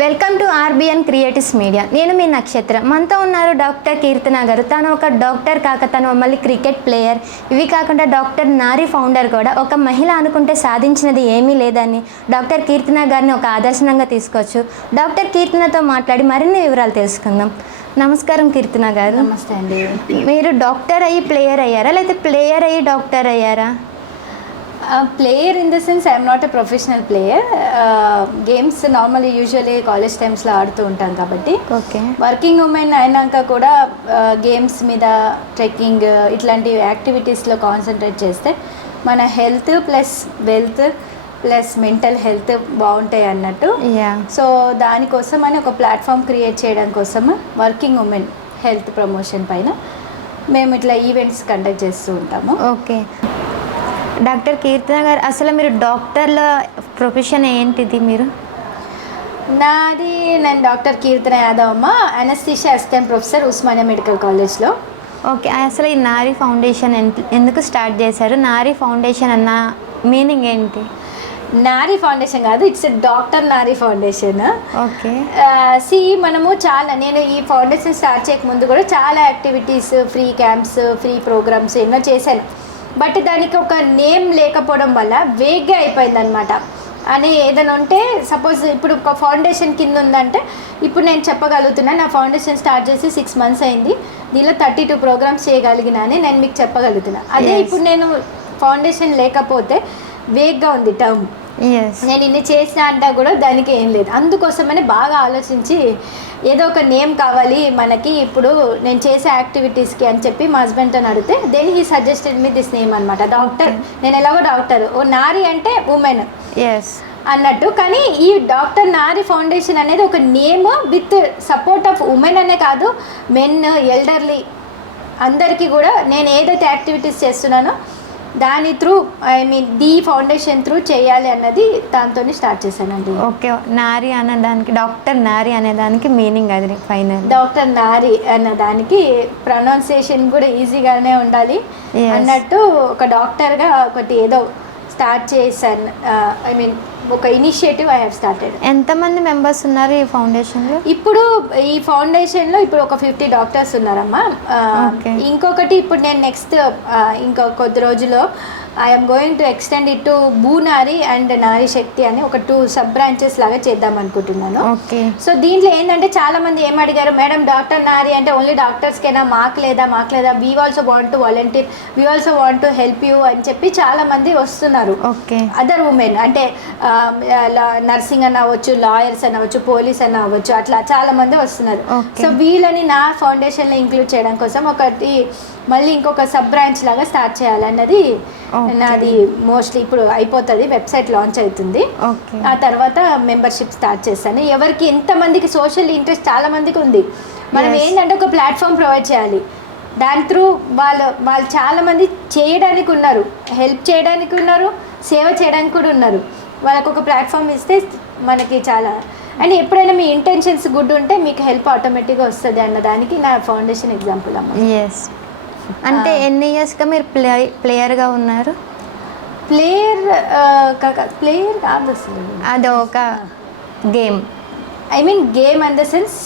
Welcome to RBN creatives media. నేను మీ నక్షత్ర. మనతో ఉన్నారు డాక్టర్ కీర్తన గారు. తను ఒక డాక్టర్ కాక తను మళ్ళీ క్రికెట్ ప్లేయర్. ఇవి కాకుండా డాక్టర్ నారీ ఫౌండర్ కూడా. ఒక మహిళ అనుకుంటే సాధించినది ఏమీ లేదని డాక్టర్ కీర్తన గారిని ఒక ఆదర్శనంగా తీసుకోవచ్చు. డాక్టర్ కీర్తనతో మాట్లాడి మరిన్ని వివరాలు తెలుసుకుందాం. నమస్కారం కీర్తన గారు. నమస్తే అండి. మీరు డాక్టర్ అయ్యి ప్లేయర్ అయ్యారా, లేకపోతే ప్లేయర్ అయ్యి డాక్టర్ అయ్యారా? Player in the sense I'm not a professional player. Games normally usually college టైమ్స్లో ఆడుతూ ఉంటాం కాబట్టి. ఓకే. వర్కింగ్ ఉమెన్ అయినాక కూడా గేమ్స్ మీద, ట్రెక్కింగ్ ఇట్లాంటి యాక్టివిటీస్లో కాన్సన్ట్రేట్ చేస్తే మన health plus wealth plus mental health బాగుంటాయి అన్నట్టు. సో దానికోసం అని ఒక ప్లాట్ఫామ్ క్రియేట్ చేయడం కోసం వర్కింగ్ ఉమెన్ హెల్త్ ప్రమోషన్ పైన మేము ఇట్లా ఈవెంట్స్ కండక్ట్ చేస్తూ ఉంటాము. ఓకే. డాక్టర్ కీర్తన గారు, అసలు మీరు డాక్టర్ల ప్రొఫెషన్ ఏంటిది? నేను డాక్టర్ కీర్తన యాదవ్ అమ్మ, anaesthesia assistant professor Osmania medical కాలేజ్లో. ఓకే. అసలు ఈ నారీ ఫౌండేషన్ ఎందుకు స్టార్ట్ చేశారు? నారీ ఫౌండేషన్ అన్న మీనింగ్ ఏంటి? నారీ ఫౌండేషన్ కాదు, it's doctor Nari foundation. Okay. నేను ఈ ఫౌండేషన్ స్టార్ట్ చేయక ముందు కూడా చాలా activities, free camps, free programmes ఎన్నో చేశాను. బట్ దానికి ఒక నేమ్ లేకపోవడం వల్ల వేగ్గా అయిపోయింది అనమాట. అని ఏదైనా ఉంటే సపోజ్ ఇప్పుడు ఒక ఫౌండేషన్ కింద ఉందంటే ఇప్పుడు నేను చెప్పగలుగుతున్నా నా ఫౌండేషన్ స్టార్ట్ చేసి 6 months అయింది, దీనిలో 32 ప్రోగ్రామ్స్ చేయగలిగినా అని నేను మీకు చెప్పగలుగుతున్నా. అదే ఇప్పుడు నేను ఫౌండేషన్ లేకపోతే వేగ్గా ఉంది టర్మ్. నేను ఇన్ని చేసినా అంటే కూడా దానికి ఏం లేదు. అందుకోసమని బాగా ఆలోచించి ఏదో ఒక నేమ్ కావాలి మనకి ఇప్పుడు నేను చేసే యాక్టివిటీస్కి అని చెప్పి మా హస్బెండ్తో అడిగితే then he suggested me this name అనమాట. డాక్టర్. నేను ఎలాగో డాక్టర్, ఓ నారీ అంటే ఉమెన్ అన్నట్టు. కానీ ఈ డాక్టర్ నారీ ఫౌండేషన్ అనేది ఒక name with support of women అనే కాదు, మెన్, ఎల్డర్లీ అందరికీ కూడా నేను ఏదైతే యాక్టివిటీస్ చేస్తున్నానో దాని త్రూ ది ఫౌండేషన్ త్రూ చేయాలి అన్నది దాంతో స్టార్ట్ చేశానండి. ఓకే. నారీ అనేదానికి, డాక్టర్ నారీ అనేదానికి మీనింగ్ అది ఫైనల్. డాక్టర్ నారీ అన్నదానికి ప్రొనౌన్సియేషన్ కూడా ఈజీగానే ఉండాలి అన్నట్టు ఒక డాక్టర్గా ఒకటి ఏదో స్టార్ట్ చేశాను. ఒక ఇనిషియేటివ్ ఐ హ్యావ్ స్టార్టెడ్. ఎంతమంది మెంబర్స్ ఉన్నారు ఈ ఫౌండేషన్లో? ఇప్పుడు ఈ ఫౌండేషన్లో ఇప్పుడు ఒక 50 డాక్టర్స్ ఉన్నారమ్మా. ఇంకొకటి ఇప్పుడు నేను నెక్స్ట్ ఇంకో కొద్ది రోజుల్లో I'm going to extend it to భూనారి అండ్ నారీ శక్తి అని ఒక 2 సబ్ బ్రాంచెస్ లాగా చేద్దాం అనుకుంటున్నాను. సో దీంట్లో ఏంటంటే చాలా మంది ఏం అడిగారు, మేడం డాక్టర్ నారీ అంటే ఓన్లీ డాక్టర్స్కేనా, మాకు లేదా we also want to volunteer, we also want to help you అని చెప్పి చాలా మంది వస్తున్నారు. అదర్ ఉమెన్ అంటే నర్సింగ్ అని అవ్వచ్చు, లాయర్స్ అని అవ్వచ్చు, పోలీస్ అని అవ్వచ్చు, అట్లా చాలా మంది వస్తున్నారు. సో వీళ్ళని నా ఫౌండేషన్లో ఇంక్లూడ్ చేయడం కోసం ఒకటి మళ్ళీ ఇంకొక సబ్ బ్రాంచ్ లాగా స్టార్ట్ చేయాలన్నది నాది. మోస్ట్లీ ఇప్పుడు అయిపోతుంది, వెబ్సైట్ లాంచ్ అవుతుంది. ఆ తర్వాత మెంబర్షిప్ స్టార్ట్ చేస్తాను. ఎవరికి ఎంతమందికి సోషల్ ఇంట్రెస్ట్ చాలా మందికి ఉంది. మనం ఏంటంటే ఒక ప్లాట్ఫామ్ ప్రొవైడ్ చేయాలి. దాని త్రూ వాళ్ళు చాలామంది చేయడానికి ఉన్నారు, హెల్ప్ చేయడానికి ఉన్నారు, సేవ చేయడానికి కూడా ఉన్నారు. వాళ్ళకు ఒక ప్లాట్ఫామ్ ఇస్తే మనకి చాలా, అండ్ ఎప్పుడైనా మీ ఇంటెన్షన్స్ గుడ్ ఉంటే మీకు హెల్ప్ ఆటోమేటిక్గా వస్తుంది అన్నదానికి నా ఫౌండేషన్ ఎగ్జాంపుల్ అమ్మ. అంటే ఎన్ని ఇయర్స్గా మీరు ప్లేయర్గా ఉన్నారు? ప్లేయర్ కాదు అసలు, అది ఒక game. Game in the sense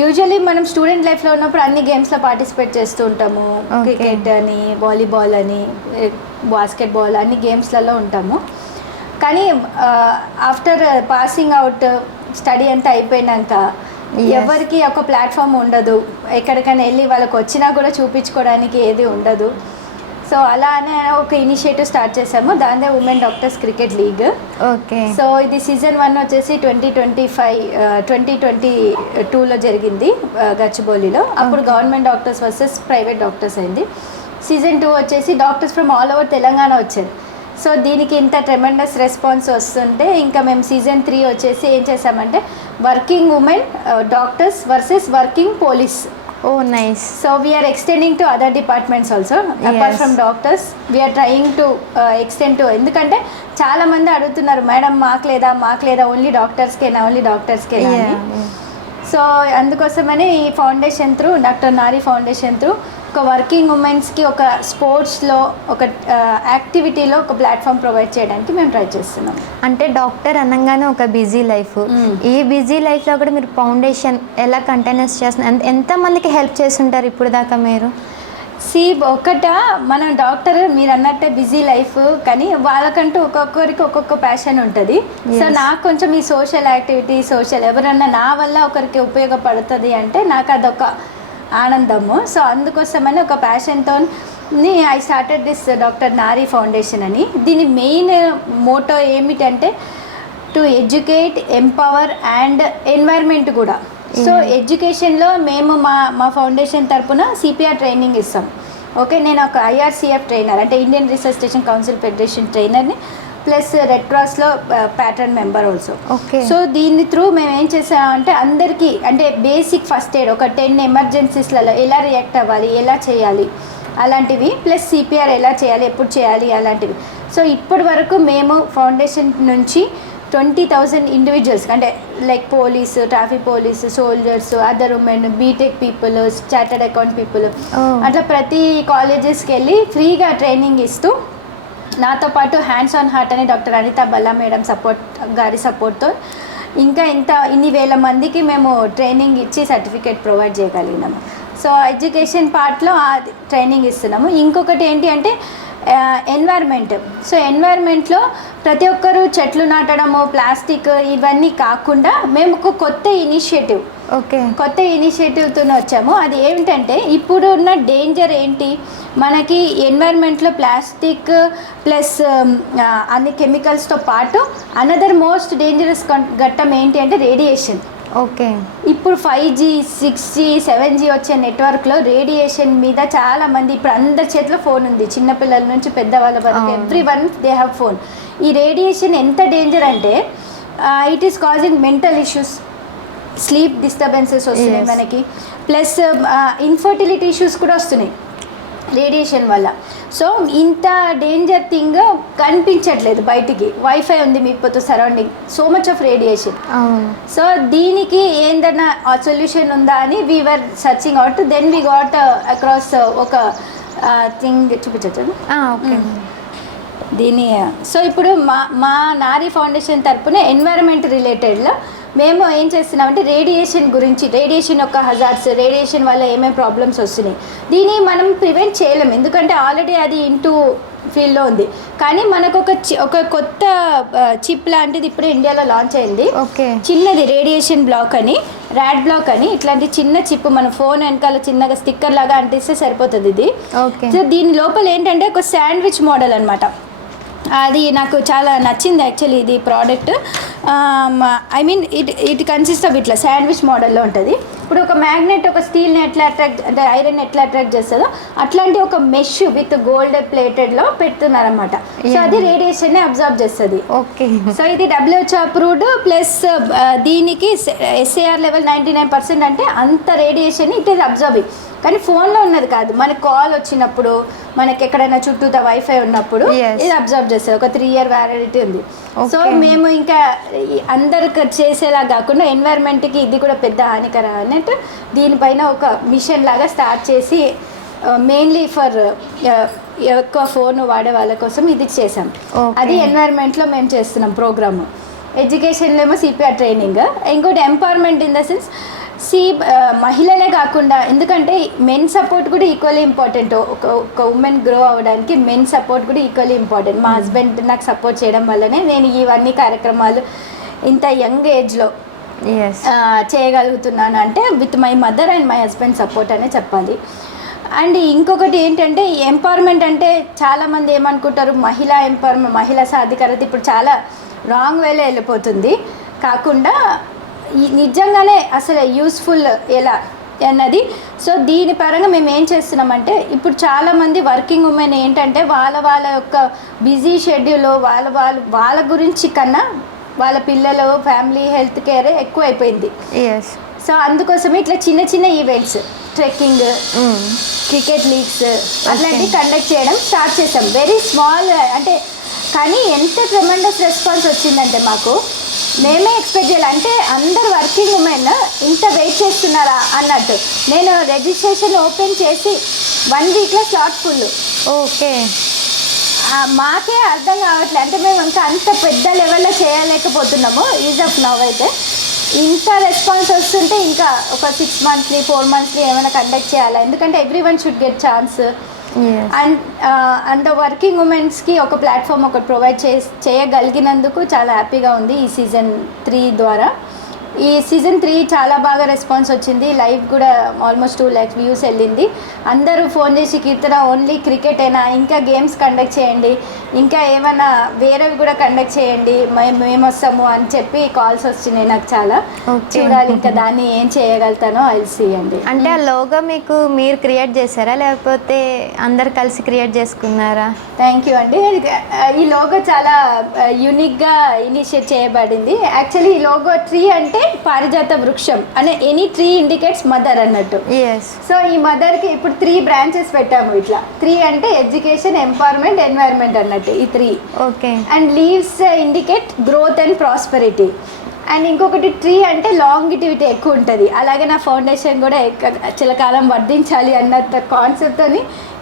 usually మనం స్టూడెంట్ లైఫ్లో ఉన్నప్పుడు అన్ని గేమ్స్లో పార్టిసిపేట్ చేస్తూ ఉంటాము. క్రికెట్ అని, వాలీబాల్ అని, బాస్కెట్బాల్ అన్ని గేమ్స్లలో ఉంటాము. కానీ ఆఫ్టర్ పాసింగ్ అవుట్ స్టడీ అంతా అయిపోయినాక ఎవరికి ఒక ప్లాట్ఫామ్ ఉండదు, ఎక్కడికైనా వెళ్ళి వాళ్ళకి వచ్చినా కూడా చూపించుకోవడానికి ఏది ఉండదు. సో అలానే ఒక ఇనిషియేటివ్ స్టార్ట్ చేసాము, దాందే women doctors cricket league. Okay. So ఇది సీజన్ 1 వచ్చేసి 2022లో జరిగింది గచ్చిబౌలిలో. అప్పుడు government doctors versus private doctors అయింది. సీజన్ 2 వచ్చేసి doctors from all over Telangana వచ్చారు. సో దీనికి ఇంత ట్రెమెండస్ రెస్పాన్స్ వస్తుంటే ఇంకా మేము సీజన్ 3 వచ్చేసి ఏం చేసామంటే working women doctors versus working police. Nice. So we are extending to other departments also apart from doctors. We are trying to extend to, ఎందుకంటే చాలా మంది అడుగుతున్నారు మేడం మాకు లేదా ఓన్లీ డాక్టర్స్కేనా అని. సో అందుకోసమని ఈ foundation through, doctor Nari foundation through ఒక వర్కింగ్ ఉమెన్స్కి ఒక స్పోర్ట్స్లో ఒక యాక్టివిటీలో ఒక ప్లాట్ఫామ్ ప్రొవైడ్ చేయడానికి మేము ట్రై చేస్తున్నాం. అంటే డాక్టర్ అనగానే ఒక బిజీ లైఫ్, ఈ బిజీ లైఫ్లో కూడా మీరు ఫౌండేషన్ ఎలా కంటైనర్స్ చేస్తున్నారు, ఎంతమందికి హెల్ప్ చేస్తుంటారు ఇప్పుడు దాకా మీరు? మన డాక్టర్ మీరు అన్నట్టే బిజీ లైఫ్, కానీ వాళ్ళకంటూ ఒక్కొక్కరికి ఒక్కొక్క ప్యాషన్ ఉంటుంది. సో నాకు కొంచెం ఈ సోషల్ యాక్టివిటీ, ఎవరన్నా నా వల్ల ఒకరికి ఉపయోగపడుతుంది అంటే నాకు అదొక ఆనందము. సో అందుకోసమని ఒక ప్యాషన్తో I started this Doctor Nari foundation అని. దీని మెయిన్ మోటో ఏమిటంటే to educate, empower and environment కూడా. సో ఎడ్యుకేషన్లో మేము మా ఫౌండేషన్ తరపున సిపిఆర్ ట్రైనింగ్ ఇస్తాం. ఓకే, నేను ఒక IRCF ట్రైనర్, అంటే ఇండియన్ రిసర్సిటేషన్ కౌన్సిల్ ఫెడరేషన్ ట్రైనర్ని, ప్లస్ రెడ్ క్రాస్లో pattern member also. Okay. So దీని త్రూ మేము ఏం చేసామంటే అందరికీ అంటే బేసిక్ ఫస్ట్ ఎయిడ్, ఒక 10 ఎమర్జెన్సీస్లలో ఎలా రియాక్ట్ అవ్వాలి, ఎలా చేయాలి అలాంటివి, ప్లస్ CPR ఎలా చేయాలి, ఎప్పుడు చేయాలి అలాంటివి. సో ఇప్పటి వరకు మేము ఫౌండేషన్ నుంచి 20,000 ఇండివిజువల్స్, అంటే like police, traffic police, soldiers, other women, BTech people, chartered account people, అట్లా ప్రతి కాలేజెస్కి వెళ్ళి ఫ్రీగా ట్రైనింగ్ ఇస్తూ, నాతో పాటు హ్యాండ్స్ ఆన్ హార్ట్ అని డాక్టర్ అనితా బల్లా మేడం గారి సపోర్ట్తో ఇంకా ఇన్ని వేల మందికి మేము ట్రైనింగ్ ఇచ్చి సర్టిఫికేట్ ప్రొవైడ్ చేయగలిగినాము. సో ఎడ్యుకేషన్ పార్ట్లో ట్రైనింగ్ ఇస్తున్నాము. ఇంకొకటి ఏంటి అంటే ఎన్వైర్న్మెంట్. సో ఎన్వైర్న్మెంట్లో ప్రతి ఒక్కరూ చెట్లు నాటడము, ప్లాస్టిక్ ఇవన్నీ కాకుండా మేము ఒక కొత్త ఇనిషియేటివ్తో వచ్చాము. అది ఏమిటంటే ఇప్పుడు ఉన్న డేంజర్ ఏంటి, మనకి ఎన్వైర్న్మెంట్లో ప్లాస్టిక్ ప్లస్ అన్ని కెమికల్స్తో పాటు అనదర్ మోస్ట్ డేంజరస్ ఘట్టం ఏంటి అంటే రేడియేషన్. ఓకే. ఇప్పుడు 5G, 6G, 7G వచ్చే నెట్వర్క్లో రేడియేషన్ మీద చాలామంది, ఇప్పుడు అందరి చేతిలో ఫోన్ ఉంది, చిన్నపిల్లల నుంచి పెద్దవాళ్ళ వరకు ఎవ్రీవన్ దే హ్యావ్ ఫోన్. ఈ రేడియేషన్ ఎంత డేంజర్ అంటే it is causing mental issues, sleep disturbances వస్తున్నాయి మనకి, ప్లస్ ఇన్ఫర్టిలిటీ ఇష్యూస్ కూడా వస్తున్నాయి రేడియేషన్ వల్ల. సో ఇంత డేంజర్ థింగ్ కనిపించట్లేదు బయటికి. వైఫై ఉంది మీకు surrounding, so much of radiation. So దీనికి ఏందన్నా సొల్యూషన్ ఉందా అని we were searching out. Then we got across ఒక థింగ్ చూపించచ్చు దీని. సో ఇప్పుడు మా నారీ ఫౌండేషన్ తరపున ఎన్వైరన్మెంట్ రిలేటెడ్లో మేము ఏం చేస్తున్నామంటే రేడియేషన్ గురించి, రేడియేషన్ యొక్క హజార్డ్స్, రేడియేషన్ వల్ల ఏమేమి ప్రాబ్లమ్స్ వస్తున్నాయి, దీన్ని మనం ప్రివెంట్ చేయలేము ఎందుకంటే ఆల్రెడీ అది ఇంటూ ఫీల్డ్లో ఉంది. కానీ మనకు ఒక కొత్త చిప్ లాంటిది ఇప్పుడు ఇండియాలో లాంచ్ అయింది. ఓకే. చిన్నది రేడియేషన్ బ్లాక్ అని, ర్యాడ్ బ్లాక్ అని, ఇట్లాంటి చిన్న చిప్ మన ఫోన్ వెనకాల చిన్నగా స్టిక్కర్ లాగా అంటిస్తే సరిపోతుంది ఇది. సో దీని లోపల ఏంటంటే ఒక శాండ్విచ్ మోడల్ అనమాట. అది నాకు చాలా నచ్చింది యాక్చువల్లీ ఇది product. I mean it consist of ఇట్లా శాండ్విచ్ మోడల్లో ఉంటుంది. ఇప్పుడు ఒక మ్యాగ్నెట్ ఒక స్టీల్ని ఎట్లా అట్రాక్ట్, అంటే ఐరన్ ఎట్లా అట్రాక్ట్ చేస్తుందో అట్లాంటి ఒక మెష్ విత్ గోల్డ్ ప్లేటెడ్లో పెడుతున్నారన్నమాట. సో అది రేడియేషన్ని అబ్జర్వ్ చేస్తుంది. ఓకే. సో ఇది WHO అప్రూవ్డ్, ప్లస్ దీనికి SAR లెవెల్ 99% అంటే అంత రేడియేషన్ ఇట్ ఈస్ అబ్జర్వింగ్. కానీ ఫోన్లో ఉన్నది కాదు, మనకు కాల్ వచ్చినప్పుడు, మనకి ఎక్కడైనా చుట్టూతో వైఫై ఉన్నప్పుడు ఇది అబ్జర్వ్ చేస్తుంది. ఒక 3 year వ్యాలిడిటీ ఉంది. సో మేము ఇంకా అందరికి చేసేలా కాకుండా ఎన్వైర్న్మెంట్కి ఇది కూడా పెద్ద హానికరం అన్నట్టు దీనిపైన ఒక మిషన్ లాగా స్టార్ట్ చేసి మెయిన్లీ ఫర్ ఎక్కువ ఫోన్ వాడే వాళ్ళ కోసం ఇది చేసాం. అది ఎన్వైర్న్మెంట్లో మేము చేస్తున్నాం ప్రోగ్రాము. ఎడ్యుకేషన్లో ఏమో CPR ట్రైనింగ్. ఇంకోటి ఎంపవర్మెంట్ ఇన్ ద సెన్స్ మహిళలే కాకుండా, ఎందుకంటే మెన్ సపోర్ట్ కూడా ఈక్వల్లీ ఇంపార్టెంట్. ఒక ఉమెన్ గ్రో అవ్వడానికి మెన్ సపోర్ట్ కూడా ఈక్వల్లీ ఇంపార్టెంట్. మా హస్బెండ్ నాకు సపోర్ట్ చేయడం వల్లనే నేను ఇవన్నీ కార్యక్రమాలు ఇంత యంగ్ ఏజ్లో చేయగలుగుతున్నాను. అంటే with my mother and my husband support అనే చెప్పాలి. అండ్ ఇంకొకటి ఏంటంటే ఎంపవర్మెంట్ అంటే చాలామంది ఏమనుకుంటారు, మహిళా ఎంపవర్మెంట్, మహిళా సాధికారత ఇప్పుడు చాలా రాంగ్ వేలో వెళ్ళిపోతుంది. కాకుండా నిజంగానే అసలు యూస్ఫుల్ ఎలా అన్నది. సో దీని పరంగా మేము ఏం చేస్తున్నామంటే ఇప్పుడు చాలామంది వర్కింగ్ ఉమెన్ ఏంటంటే వాళ్ళ యొక్క బిజీ షెడ్యూల్లో వాళ్ళ గురించి కన్నా వాళ్ళ పిల్లలు, ఫ్యామిలీ హెల్త్ కేర్ ఎక్కువ అయిపోయింది. సో అందుకోసమే ఇట్లా చిన్న చిన్న ఈవెంట్స్, ట్రెక్కింగ్, క్రికెట్ లీగ్స్ అట్లాంటివి కండక్ట్ చేయడం స్టార్ట్ చేసాం. వెరీ స్మాల్ అంటే, కానీ ఎంత ట్రెమెండస్ రెస్పాన్స్ వచ్చిందంటే మాకు మేమే ఎక్స్పెక్ట్ చేయాలి. అంటే అందరు వర్కింగ్ ఉమెన్ ఇంత వెయిట్ చేస్తున్నారా అన్నట్టు. నేను రిజిస్ట్రేషన్ ఓపెన్ చేసి 1 వీక్లో స్లాట్ ఫుల్. ఓకే. మాకే అర్థం కావట్లేదు, అంటే మేము ఇంకా అంత పెద్ద లెవెల్లో చేయలేకపోతున్నాము ఈజ్ ఆఫ్ నవ్. అయితే ఇంత రెస్పాన్స్ వస్తుంటే ఇంకా ఒక 6 మంత్స్లీ 4 మంత్స్లీ ఏమైనా కండక్ట్ చేయాలి, ఎందుకంటే every one should get chance. And working ఉమెన్స్కి ఒక ప్లాట్ఫామ్ ఒకటి ప్రొవైడ్ చేయగలిగినందుకు చాలా హ్యాపీగా ఉంది ఈ సీజన్ 3 ద్వారా. ఈ సీజన్ 3 చాలా బాగా రెస్పాన్స్ వచ్చింది, లైవ్ కూడా ఆల్మోస్ట్ 2 lakhs వ్యూస్ వెళ్ళింది. అందరూ ఫోన్ చేసి కీర్తన ఓన్లీ క్రికెటేనా, ఇంకా గేమ్స్ కండక్ట్ చేయండి, ఇంకా ఏమైనా వేరేవి కూడా కండక్ట్ చేయండి, మేము వస్తాము అని చెప్పి కాల్స్ వచ్చినాయి నాకు చాలా. చూడాలి ఇంకా దాన్ని ఏం చేయగలుగుతానో ఐల్సీ అండి. అంటే ఆ లోగో మీకు మీరు క్రియేట్ చేశారా లేకపోతే అందరు కలిసి క్రియేట్ చేసుకున్నారా? థ్యాంక్ యూ అండి. ఈ లోగో చాలా యూనిక్గా ఇనిషియేట్ చేయబడింది. యాక్చువల్లీ ఈ లోగో ట్రీ అంటే పారిజాత వృక్షం అనే ఎనీ ట్రీ ఇండికేట్స్ మదర్ అన్నట్టు. సో ఈ మదర్కి ఇప్పుడు 3 బ్రాంచెస్ పెట్టాము. ఇట్లా 3 అంటే ఎడ్యుకేషన్, ఎంపవర్మెంట్, ఎన్వైర్న్మెంట్ అన్నట్టు ఈ 3. Okay. And leaves indicate growth and prosperity. And ఇంకొకటి ట్రీ అంటే లాంగిటివిటీ ఎక్కువ ఉంటుంది. అలాగే నా ఫౌండేషన్ కూడా చిలకాలం వర్ధించాలి అన్న కాన్సెప్ట్తో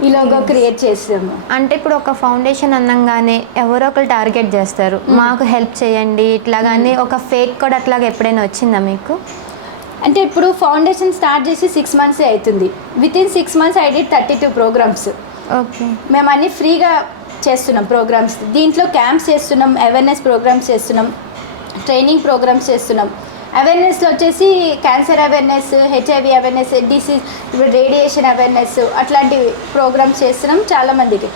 ఈ లోగో క్రియేట్ చేస్తాము. అంటే ఇప్పుడు ఒక ఫౌండేషన్ అనంగానే ఎవరో ఒకరు టార్గెట్ చేస్తారు, మాకు హెల్ప్ చేయండి ఇట్లాగానే. ఒక ఫేక్ కూడా అట్లాగా ఎప్పుడైనా వచ్చిందా మీకు? అంటే ఇప్పుడు ఫౌండేషన్ స్టార్ట్ చేసి 6 months అవుతుంది. Within 6 months I did 32 programmes. Okay. మేము అన్నీ ఫ్రీగా చేస్తున్నాం ప్రోగ్రామ్స్. దీంట్లో క్యాంప్స్ చేస్తున్నాం, అవేర్నెస్ ప్రోగ్రామ్స్ చేస్తున్నాం, ట్రైనింగ్ ప్రోగ్రామ్స్ చేస్తున్నాం. అవేర్నెస్లో వచ్చేసి cancer awareness, HIV awareness, disease, ఇప్పుడు రేడియేషన్ అవేర్నెస్, అట్లాంటి ప్రోగ్రామ్స్ చేస్తున్నాం చాలామందికి.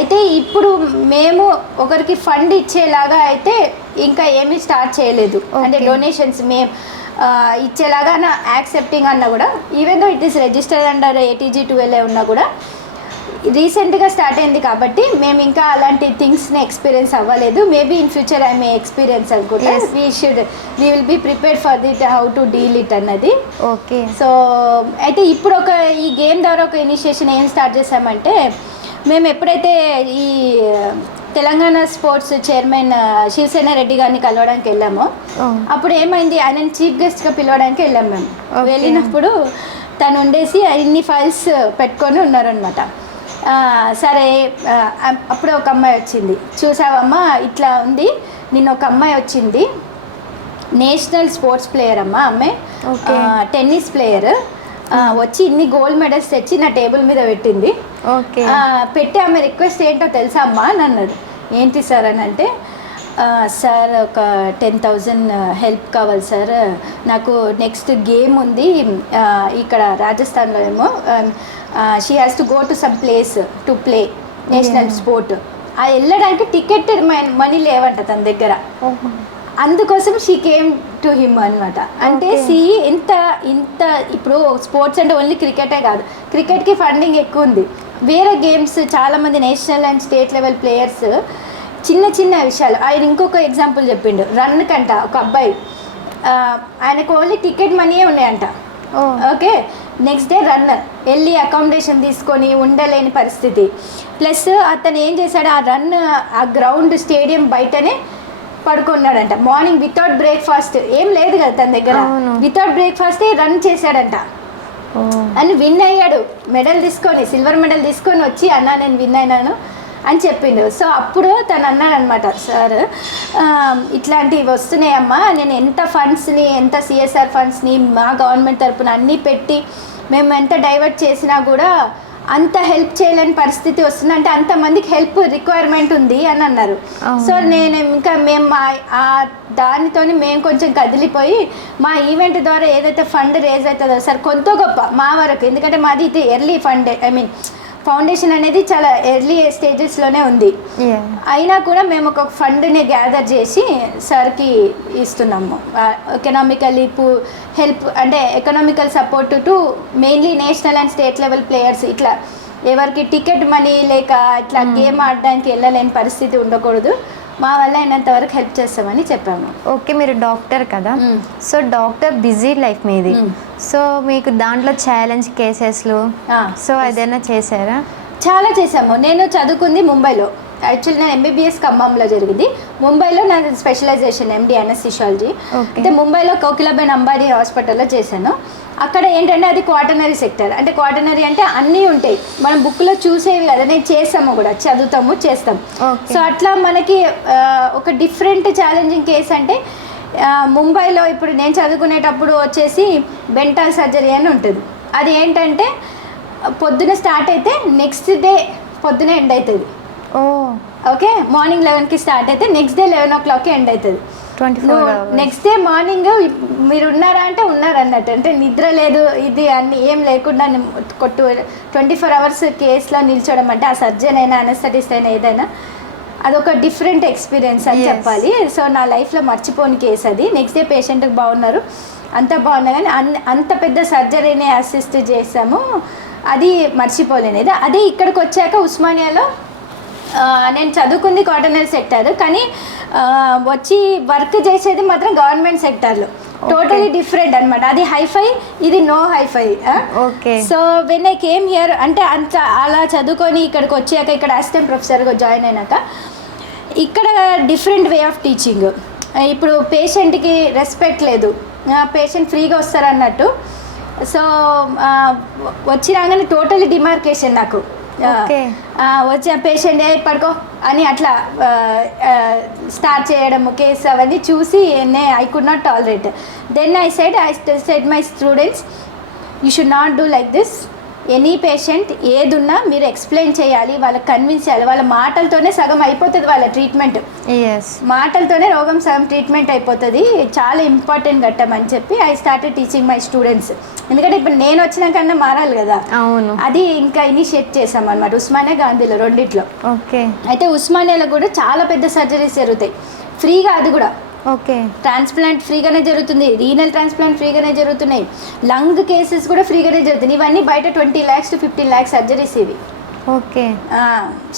అయితే ఇప్పుడు మేము ఒకరికి ఫండ్ ఇచ్చేలాగా అయితే ఇంకా ఏమీ స్టార్ట్ చేయలేదు. అంటే డొనేషన్స్ మేము ఇచ్చేలాగా యాక్సెప్టింగ్ అన్నా కూడా, even though it is registered under ATG 12 ఉన్నా కూడా రీసెంట్గా స్టార్ట్ అయింది కాబట్టి మేము ఇంకా అలాంటి థింగ్స్ని ఎక్స్పీరియన్స్ అవ్వలేదు. Maybe in future I may experience అనుకుంటా. We will be prepared for that, how to deal it అన్నది. ఓకే. సో అయితే ఇప్పుడు ఈ గేమ్ ద్వారా ఒక ఇనిషియేషన్ ఏం స్టార్ట్ చేసామంటే, మేము ఎప్పుడైతే ఈ తెలంగాణ స్పోర్ట్స్ చైర్మన్ శివసేన రెడ్డి గారిని కలవడానికి వెళ్ళామో అప్పుడు ఏమైంది, ఆయన చీఫ్ గెస్ట్గా పిలవడానికి వెళ్ళాం మేము. వెళ్ళినప్పుడు తను ఉండేసి ఇన్ని ఫైల్స్ పెట్టుకొని ఉన్నారనమాట. సరే అప్పుడే ఒక అమ్మాయి వచ్చింది, చూసావమ్మా ఇట్లా ఉంది, నిన్న ఒక అమ్మాయి వచ్చింది, నేషనల్ స్పోర్ట్స్ ప్లేయర్ అమ్మా, అమ్మాయి టెన్నిస్ ప్లేయర్, వచ్చి ఇన్ని గోల్డ్ మెడల్స్ తెచ్చి నా టేబుల్ మీద పెట్టింది. ఓకే. పెట్టి ఆమె రిక్వెస్ట్ ఏంటో తెలుసా అమ్మా అని అన్నాడు. ఏంటి సార్ అని అంటే, సార్ ఒక 10,000 హెల్ప్ కావాలి సార్, నాకు నెక్స్ట్ గేమ్ ఉంది ఇక్కడ రాజస్థాన్లో ఏమో, she has to go to some place to play national sport. ఆ వెళ్ళడానికి టికెట్ మనీ లేవంట తన దగ్గర, అందుకోసం షీ కేమ్ టు హిమ్ అనమాట. అంటే ఇంత ఇప్పుడు స్పోర్ట్స్ అంటే ఓన్లీ క్రికెటే కాదు, క్రికెట్కి ఫండింగ్ ఎక్కువ ఉంది. వేరే గేమ్స్ చాలామంది national and state level players చిన్న చిన్న విషయాలు. ఆయన ఇంకొక ఎగ్జాంపుల్ చెప్పిండు, రన్ కంట ఒక అబ్బాయి, ఆయనకు ఓన్లీ టికెట్ మనీయే ఉన్నాయంట. ఓకే. నెక్స్ట్ డే రన్ వెళ్ళి అకామిడేషన్ తీసుకొని ఉండలేని పరిస్థితి. ప్లస్ అతను ఏం చేశాడు, ఆ రన్ ఆ గ్రౌండ్ స్టేడియం బయటనే పడుకున్నాడంట. మార్నింగ్ వితౌట్ బ్రేక్ఫాస్ట్, ఏం లేదు కదా తన దగ్గర, వితౌట్ బ్రేక్ఫాస్టే రన్ చేశాడంట. అని విన్ అయ్యాడు, మెడల్ తీసుకొని, సిల్వర్ మెడల్ తీసుకొని వచ్చి, అన్నా నేను విన్ అయినాను అని చెప్పిండు. సో అప్పుడు తను అన్నాడు అనమాట, సార్ ఇట్లాంటివి వస్తున్నాయమ్మా, నేను ఎంత ఫండ్స్ని, ఎంత CSR ఫండ్స్ని మా గవర్నమెంట్ తరపున అన్నీ పెట్టి మేము ఎంత డైవర్ట్ చేసినా కూడా అంత హెల్ప్ చేయలేని పరిస్థితి వస్తుంది, అంటే అంతమందికి హెల్ప్ రిక్వైర్మెంట్ ఉంది అని అన్నారు. సో నేను ఇంకా మేము దానితో మేము కొంచెం కదిలిపోయి మా ఈవెంట్ ద్వారా ఏదైతే ఫండ్ రేజ్ అవుతుందో సార్ కొంత గొప్ప మా వరకు, ఎందుకంటే మాది ఇది ఎర్లీ ఫండ్, ఫౌండేషన్ అనేది చాలా ఎర్లీ స్టేజెస్లోనే ఉంది, అయినా కూడా మేము ఒక ఫండ్ని గ్యాదర్ చేసి సార్కి ఇస్తున్నాము. ఎకనామికల్లీ హెల్ప్ అంటే economical support to mainly national and state level players. ఇట్లా ఎవరికి టికెట్ మనీ లేక ఇట్లా గేమ్ ఆడడానికి వెళ్ళలేని పరిస్థితి ఉండకూడదు, మా వల్ల అయినంత వరకు హెల్ప్ చేస్తామని చెప్పాము. ఓకే. మీరు డాక్టర్ కదా, సో డాక్టర్ బిజీ లైఫ్ మీది, సో మీకు దాంట్లో ఛాలెంజ్ కేసెస్లు సో ఏదైనా చేశారా? చాలా చేసాము. నేను చదువుకుంది ముంబైలో, యాక్చువల్లీ నేను MBBS ఖమ్మంలో జరిగింది. ముంబైలో నా స్పెషలైజేషన్ MD అనస్థిషియాలజీ. అయితే ముంబైలో కోకిలాబేన్ అంబానీ హాస్పిటల్లో చేశాను. అక్కడ ఏంటంటే అది క్వాటర్నరీ సెక్టర్. అంటే క్వాటర్నరీ అంటే అన్నీ ఉంటాయి, మనం బుక్లో చూసేవి కదా, నేను చేస్తాము కూడా, చదువుతాము చేస్తాం. సో అట్లా మనకి ఒక డిఫరెంట్ ఛాలెంజింగ్ కేసు అంటే ముంబైలో ఇప్పుడు నేను చదువుకునేటప్పుడు వచ్చేసి బెంటాల్ సర్జరీ అని ఉంటుంది. అది ఏంటంటే పొద్దున స్టార్ట్ అయితే నెక్స్ట్ డే పొద్దున ఎండ్ అవుతుంది. ఓకే, మార్నింగ్ 11కి స్టార్ట్ అయితే నెక్స్ట్ డే 11 o'clockకి ఎండ్ అవుతుంది. నెక్స్ట్ డే మార్నింగ్ మీరు ఉన్నారా అంటే ఉన్నారు అన్నట్టు, అంటే నిద్ర లేదు ఇది అన్ని ఏం లేకుండా 24 hours కేసులో నిల్చోవడం అంటే ఆ సర్జన్ అయినా అనస్థెటిస్ట్ అయినా ఏదైనా అదొక డిఫరెంట్ ఎక్స్పీరియన్స్ అని చెప్పాలి. సో నా లైఫ్లో మర్చిపోని కేసు అది. నెక్స్ట్ డే పేషెంట్కి బాగున్నారు, అంతా బాగున్నా కానీ అంత పెద్ద సర్జరీని అసిస్ట్ చేసాము, అది మర్చిపోలేనిది. అదే ఇక్కడికి వచ్చాక ఉస్మానియాలో నేను చదువుకుంది క్వాటర్నరీ సెక్టర్, కానీ వచ్చి వర్క్ చేసేది మాత్రం గవర్నమెంట్ సెక్టర్లో. టోటలీ డిఫరెంట్ అనమాట. అది హైఫై, ఇది no hifi. So when I came here అంటే అంత అలా చదువుకొని ఇక్కడికి వచ్చాక, ఇక్కడ అసిస్టెంట్ ప్రొఫెసర్గా జాయిన్ అయినాక ఇక్కడ డిఫరెంట్ వే ఆఫ్ టీచింగ్. ఇప్పుడు పేషెంట్కి రెస్పెక్ట్ లేదు, పేషెంట్ ఫ్రీగా వస్తారన్నట్టు. సో వచ్చి రాగానే టోటలీ డిమార్కేషన్ నాకు. వచ్చే పేషెంట్ పడుకో అని అట్లా స్టార్ట్ చేయడం కేసు అవన్నీ చూసి I could not tolerate. Then I said my students, you should not do like this. Any patient ఏదున్నా మీరు ఎక్స్ప్లెయిన్ చేయాలి, వాళ్ళకి కన్విన్స్ చేయాలి. వాళ్ళ మాటలతోనే సగం అయిపోతుంది వాళ్ళ ట్రీట్మెంట్. మాటలతోనే రోగం సగం ట్రీట్మెంట్ అయిపోతుంది. చాలా ఇంపార్టెంట్ ఘట్టం అని చెప్పి I started teaching my students. ఎందుకంటే ఇప్పుడు నేను వచ్చిన కన్నా మారాలి కదా, అది ఇంకా ఇనిషియేట్ చేసాం అనమాట ఉస్మానియా గాంధీలో రెండిట్లో. అయితే ఉస్మానియాలో కూడా చాలా పెద్ద సర్జరీస్ జరుగుతాయి ఫ్రీగా, అది కూడా ట్రాన్స్ప్లాంట్ ఫ్రీగానే జరుగుతుంది, రీనల్ ట్రాన్స్ప్లాంట్ ఫ్రీగానే జరుగుతున్నాయి, లంగ్ కేసెస్ కూడా ఫ్రీగానే జరుగుతున్నాయి. ఇవన్నీ బయట 20 lakhs to 15 lakhs సర్జరీస్ ఇవి.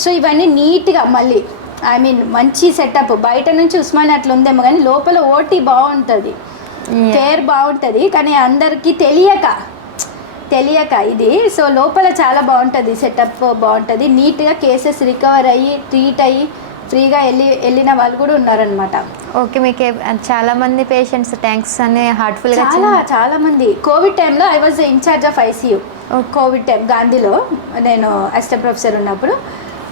సో ఇవన్నీ నీట్గా మళ్ళీ ఐ మీన్ మంచి సెటప్. బయట నుంచి ఉస్మానియా అట్లా ఉందేమో కానీ లోపల ఓటీ బాగుంటుంది, కేర్ బాగుంటుంది, కానీ అందరికీ తెలియక ఇది. సో లోపల చాలా బాగుంటుంది, సెటప్ బాగుంటుంది, నీట్గా కేసెస్ రికవర్ అయ్యి ట్రీట్ అయ్యి ఫ్రీగా వెళ్ళిన వాళ్ళు కూడా ఉన్నారనమాట. ఓకే, మీకు చాలా మంది పేషెంట్స్ థ్యాంక్స్ అని హార్ట్ఫుల్గా చాలా మంది. కోవిడ్ టైంలో I was incharge of ICU. Covid time గాంధీలో నేను అసిస్టెంట్ ప్రొఫెసర్ ఉన్నప్పుడు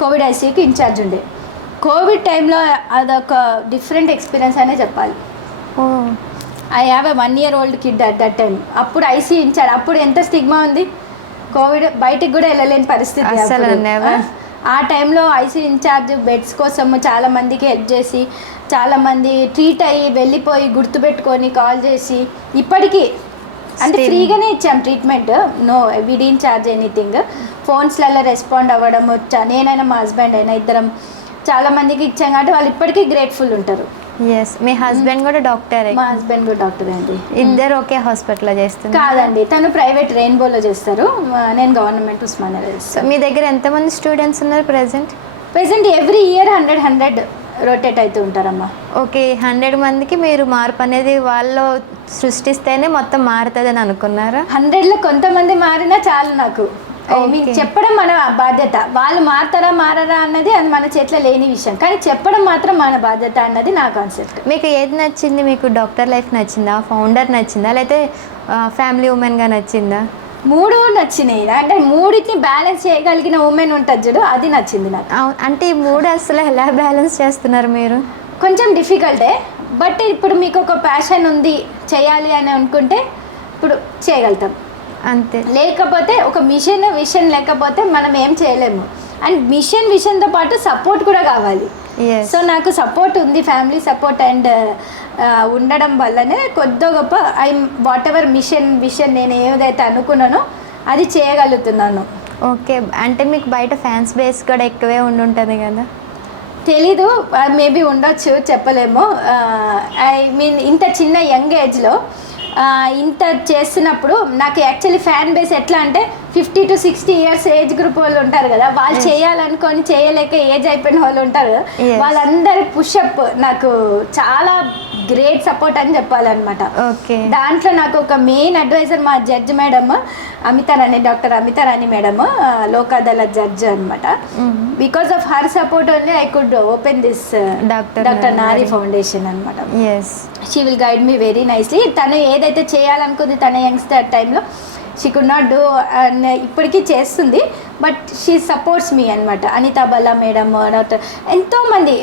కోవిడ్ ఐసీయూకి ఇన్ఛార్జ్ ఉండే. కోవిడ్ టైంలో అదొక డిఫరెంట్ ఎక్స్పీరియన్స్ అనే చెప్పాలి. I have a 1 year old kid at that time. అప్పుడు ఐసీయూ ఇన్ఛార్జ్, అప్పుడు ఎంత స్టిగ్మా ఉంది, కోవిడ్ బయటికి కూడా వెళ్ళలేని పరిస్థితి. ఆ టైంలో ఐసీయూ ఇన్ఛార్జ్ బెడ్స్ కోసము చాలామందికి హెల్ప్ చేసి, చాలామంది ట్రీట్ అయ్యి వెళ్ళిపోయి గుర్తుపెట్టుకొని కాల్ చేసి, ఇప్పటికీ అంటే ఫ్రీగానే ఇచ్చాం treatment, no we didn't charge anything. ఫోన్స్లలో రెస్పాండ్ అవ్వడం వచ్చా, నేనైనా మా హస్బెండ్ అయినా ఇద్దరం చాలామందికి ఇచ్చాం కాబట్టి వాళ్ళు ఇప్పటికీ గ్రేట్ఫుల్ ఉంటారు. మీ హస్బెండ్ కూడా డాక్టర్? మా హస్బెండ్ కూడా డాక్టర్ అండి. ఇద్దరు ఒకే హాస్పిటల్లో చేస్తారు? కాదండి, తను ప్రైవేట్ రెయిన్బోలో చేస్తారు, నేను గవర్నమెంట్ ఉస్మానియాలో చేస్తాను. మీ దగ్గర ఎంతమంది స్టూడెంట్స్ ఉన్నారు ప్రెసెంట్? ఎవ్రీ ఇయర్ 100 రొటేట్ అవుతూ ఉంటారమ్మా. ఓకే, 100 మందికి మీరు మార్పు అనేది వాళ్ళు సృష్టిస్తేనే మొత్తం మారుతుంది అని అనుకున్నారా? 100లో కొంతమంది మారినా చాలు నాకు. మీకు చెప్పడం మన బాధ్యత. వాళ్ళు మారరా అన్నది అది మన చేతిలో లేని విషయం, కానీ చెప్పడం మాత్రం మన బాధ్యత అన్నది నా కాన్సెప్ట్. మీకు ఏది నచ్చింది? మీకు డాక్టర్ లైఫ్ నచ్చిందా, ఫౌండర్ నచ్చిందా, లేకపోతే ఫ్యామిలీ ఉమెన్గా నచ్చిందా? 3 నచ్చినాయి. అంటే 3ని బ్యాలెన్స్ చేయగలిగిన ఉమెన్ ఉంటుంది చూడు, అది నచ్చింది నాకు. అంటే ఈ 3 అసలు ఎలా బ్యాలెన్స్ చేస్తున్నారు మీరు? కొంచెం డిఫికల్టే, బట్ ఇప్పుడు మీకు ఒక ప్యాషన్ ఉంది చేయాలి అని అనుకుంటే ఇప్పుడు చేయగలుగుతాం అంతే. లేకపోతే ఒక విషన్ లేకపోతే మనం ఏం చేయలేము. అండ్ విషన్తో పాటు సపోర్ట్ కూడా కావాలి. సో నాకు సపోర్ట్ ఉంది, ఫ్యామిలీ సపోర్ట్ అండ్ ఉండడం వల్లనే కొద్ది గొప్ప వాట్ ఎవర్ విషన్ నేను ఏదైతే అనుకున్నానో అది చేయగలుగుతున్నాను. ఓకే, అంటే మీకు బయట ఫ్యాన్స్ బేస్ కూడా ఎక్కువే ఉండుంటుంది కదా? తెలీదు, మేబీ ఉండొచ్చు, చెప్పలేము. ఐ మీన్ ఇంత చిన్న యంగ్ ఏజ్లో ఇంత చేస్తున్నప్పుడు నాకు యాక్చువల్లీ ఫ్యాన్ బేస్ ఎట్లా అంటే 50 to 60 years ఏజ్ గ్రూప్ వాళ్ళు ఉంటారు కదా, వాళ్ళు చేయాలనుకొని చేయలేక ఏజ్ అయిపోయిన వాళ్ళు ఉంటారు కదా, వాళ్ళందరి పుషప్ నాకు చాలా గ్రేట్ సపోర్ట్ అని చెప్పాలన్నమాట. ఓకే. దాంట్లో నాకు ఒక మెయిన్ అడ్వైజర్ మా judge madam Amitarani, doctor Amitarani madam, Lok Adalat judge అనమాట. Because of her support only I could open this Doctor Nari Foundation అనమాట. She will guide me very nicely. తను ఏదైతే చేయాలనుకుంది తన యంగ్స్టర్ టైంలో she could not do and ఇప్పటికీ చేస్తుంది, బట్ షీ సపోర్ట్స్ మీ అనమాట. అనితా బల్లా మేడం, డాక్టర్ ఎంతోమంది,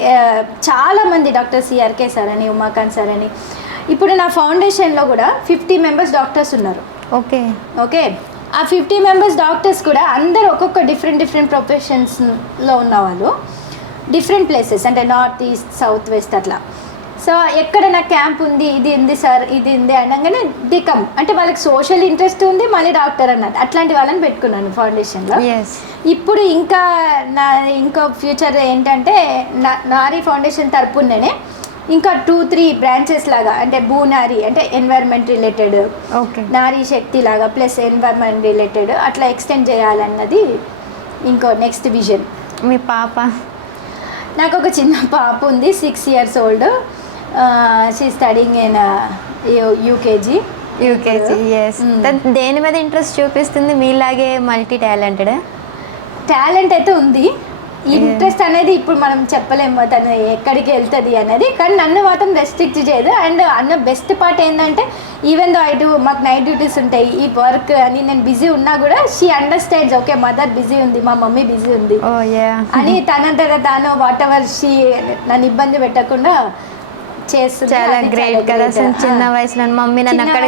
చాలామంది, డాక్టర్ సిఆర్కే సార్ అని, ఉమాకాంత్ సార్ అని. ఇప్పుడు నా ఫౌండేషన్లో కూడా 50 మెంబర్స్ డాక్టర్స్ ఉన్నారు. ఓకే. ఓకే. ఆ 50 మెంబర్స్ డాక్టర్స్ కూడా అందరూ ఒక్కొక్క డిఫరెంట్ ప్రొఫెషన్స్లో ఉన్నవాళ్ళు, డిఫరెంట్ ప్లేసెస్ అంటే నార్త్ ఈస్ట్ సౌత్ వెస్ట్ అట్లా. సో ఎక్కడ నా క్యాంప్ ఉంది, ఇది ఉంది సార్, ఇది ఉంది అనగానే దికమ్ అంటే వాళ్ళకి సోషల్ ఇంట్రెస్ట్ ఉంది, మళ్ళీ డాక్టర్ అన్నట్టు అట్లాంటి వాళ్ళని పెట్టుకున్నాను ఫౌండేషన్లో. ఇప్పుడు ఇంకా ఇంకో ఫ్యూచర్ ఏంటంటే నారీ ఫౌండేషన్ తరపునే ఇంకా 2-3 బ్రాంచెస్ లాగా, అంటే భూనారీ అంటే ఎన్వైర్న్మెంట్ రిలేటెడ్, నారీ శక్తి లాగా ప్లస్ ఎన్వైర్న్మెంట్ రిలేటెడ్ అట్లా ఎక్స్టెండ్ చేయాలన్నది ఇంకో నెక్స్ట్ విజన్. మీ పాప? నాకు ఒక చిన్న పాప ఉంది, 6 years old. She studying in UKG. దేని మీద ఇంట్రెస్ట్ చూపిస్తుంది? మీలాగే మల్టీ టాలెంటెడ్? టాలెంట్ అయితే ఉంది, ఇంట్రెస్ట్ అనేది ఇప్పుడు మనం చెప్పలేము తను ఎక్కడికి వెళ్తుంది అనేది. కానీ నన్ను మాత్రం రెస్ట్రిక్ట్ చేయదు. అండ్ అన్న బెస్ట్ పార్ట్ ఏంటంటే ఈవెన్ దో ఐ డూ, మాకు నైట్ డ్యూటీస్ ఉంటాయి, ఈ వర్క్ అని నేను బిజీ ఉన్నా కూడా she understands, okay mother busy ఉంది, మా మమ్మీ బిజీ ఉంది అని తనంతట తాను వాట్ ఎవర్ షీ నన్ను ఇబ్బంది పెట్టకుండా చేస్తుంది. చాలా గ్రేట్ కదా. చిన్న వయసులో మమ్మీ నన్ను అక్కడ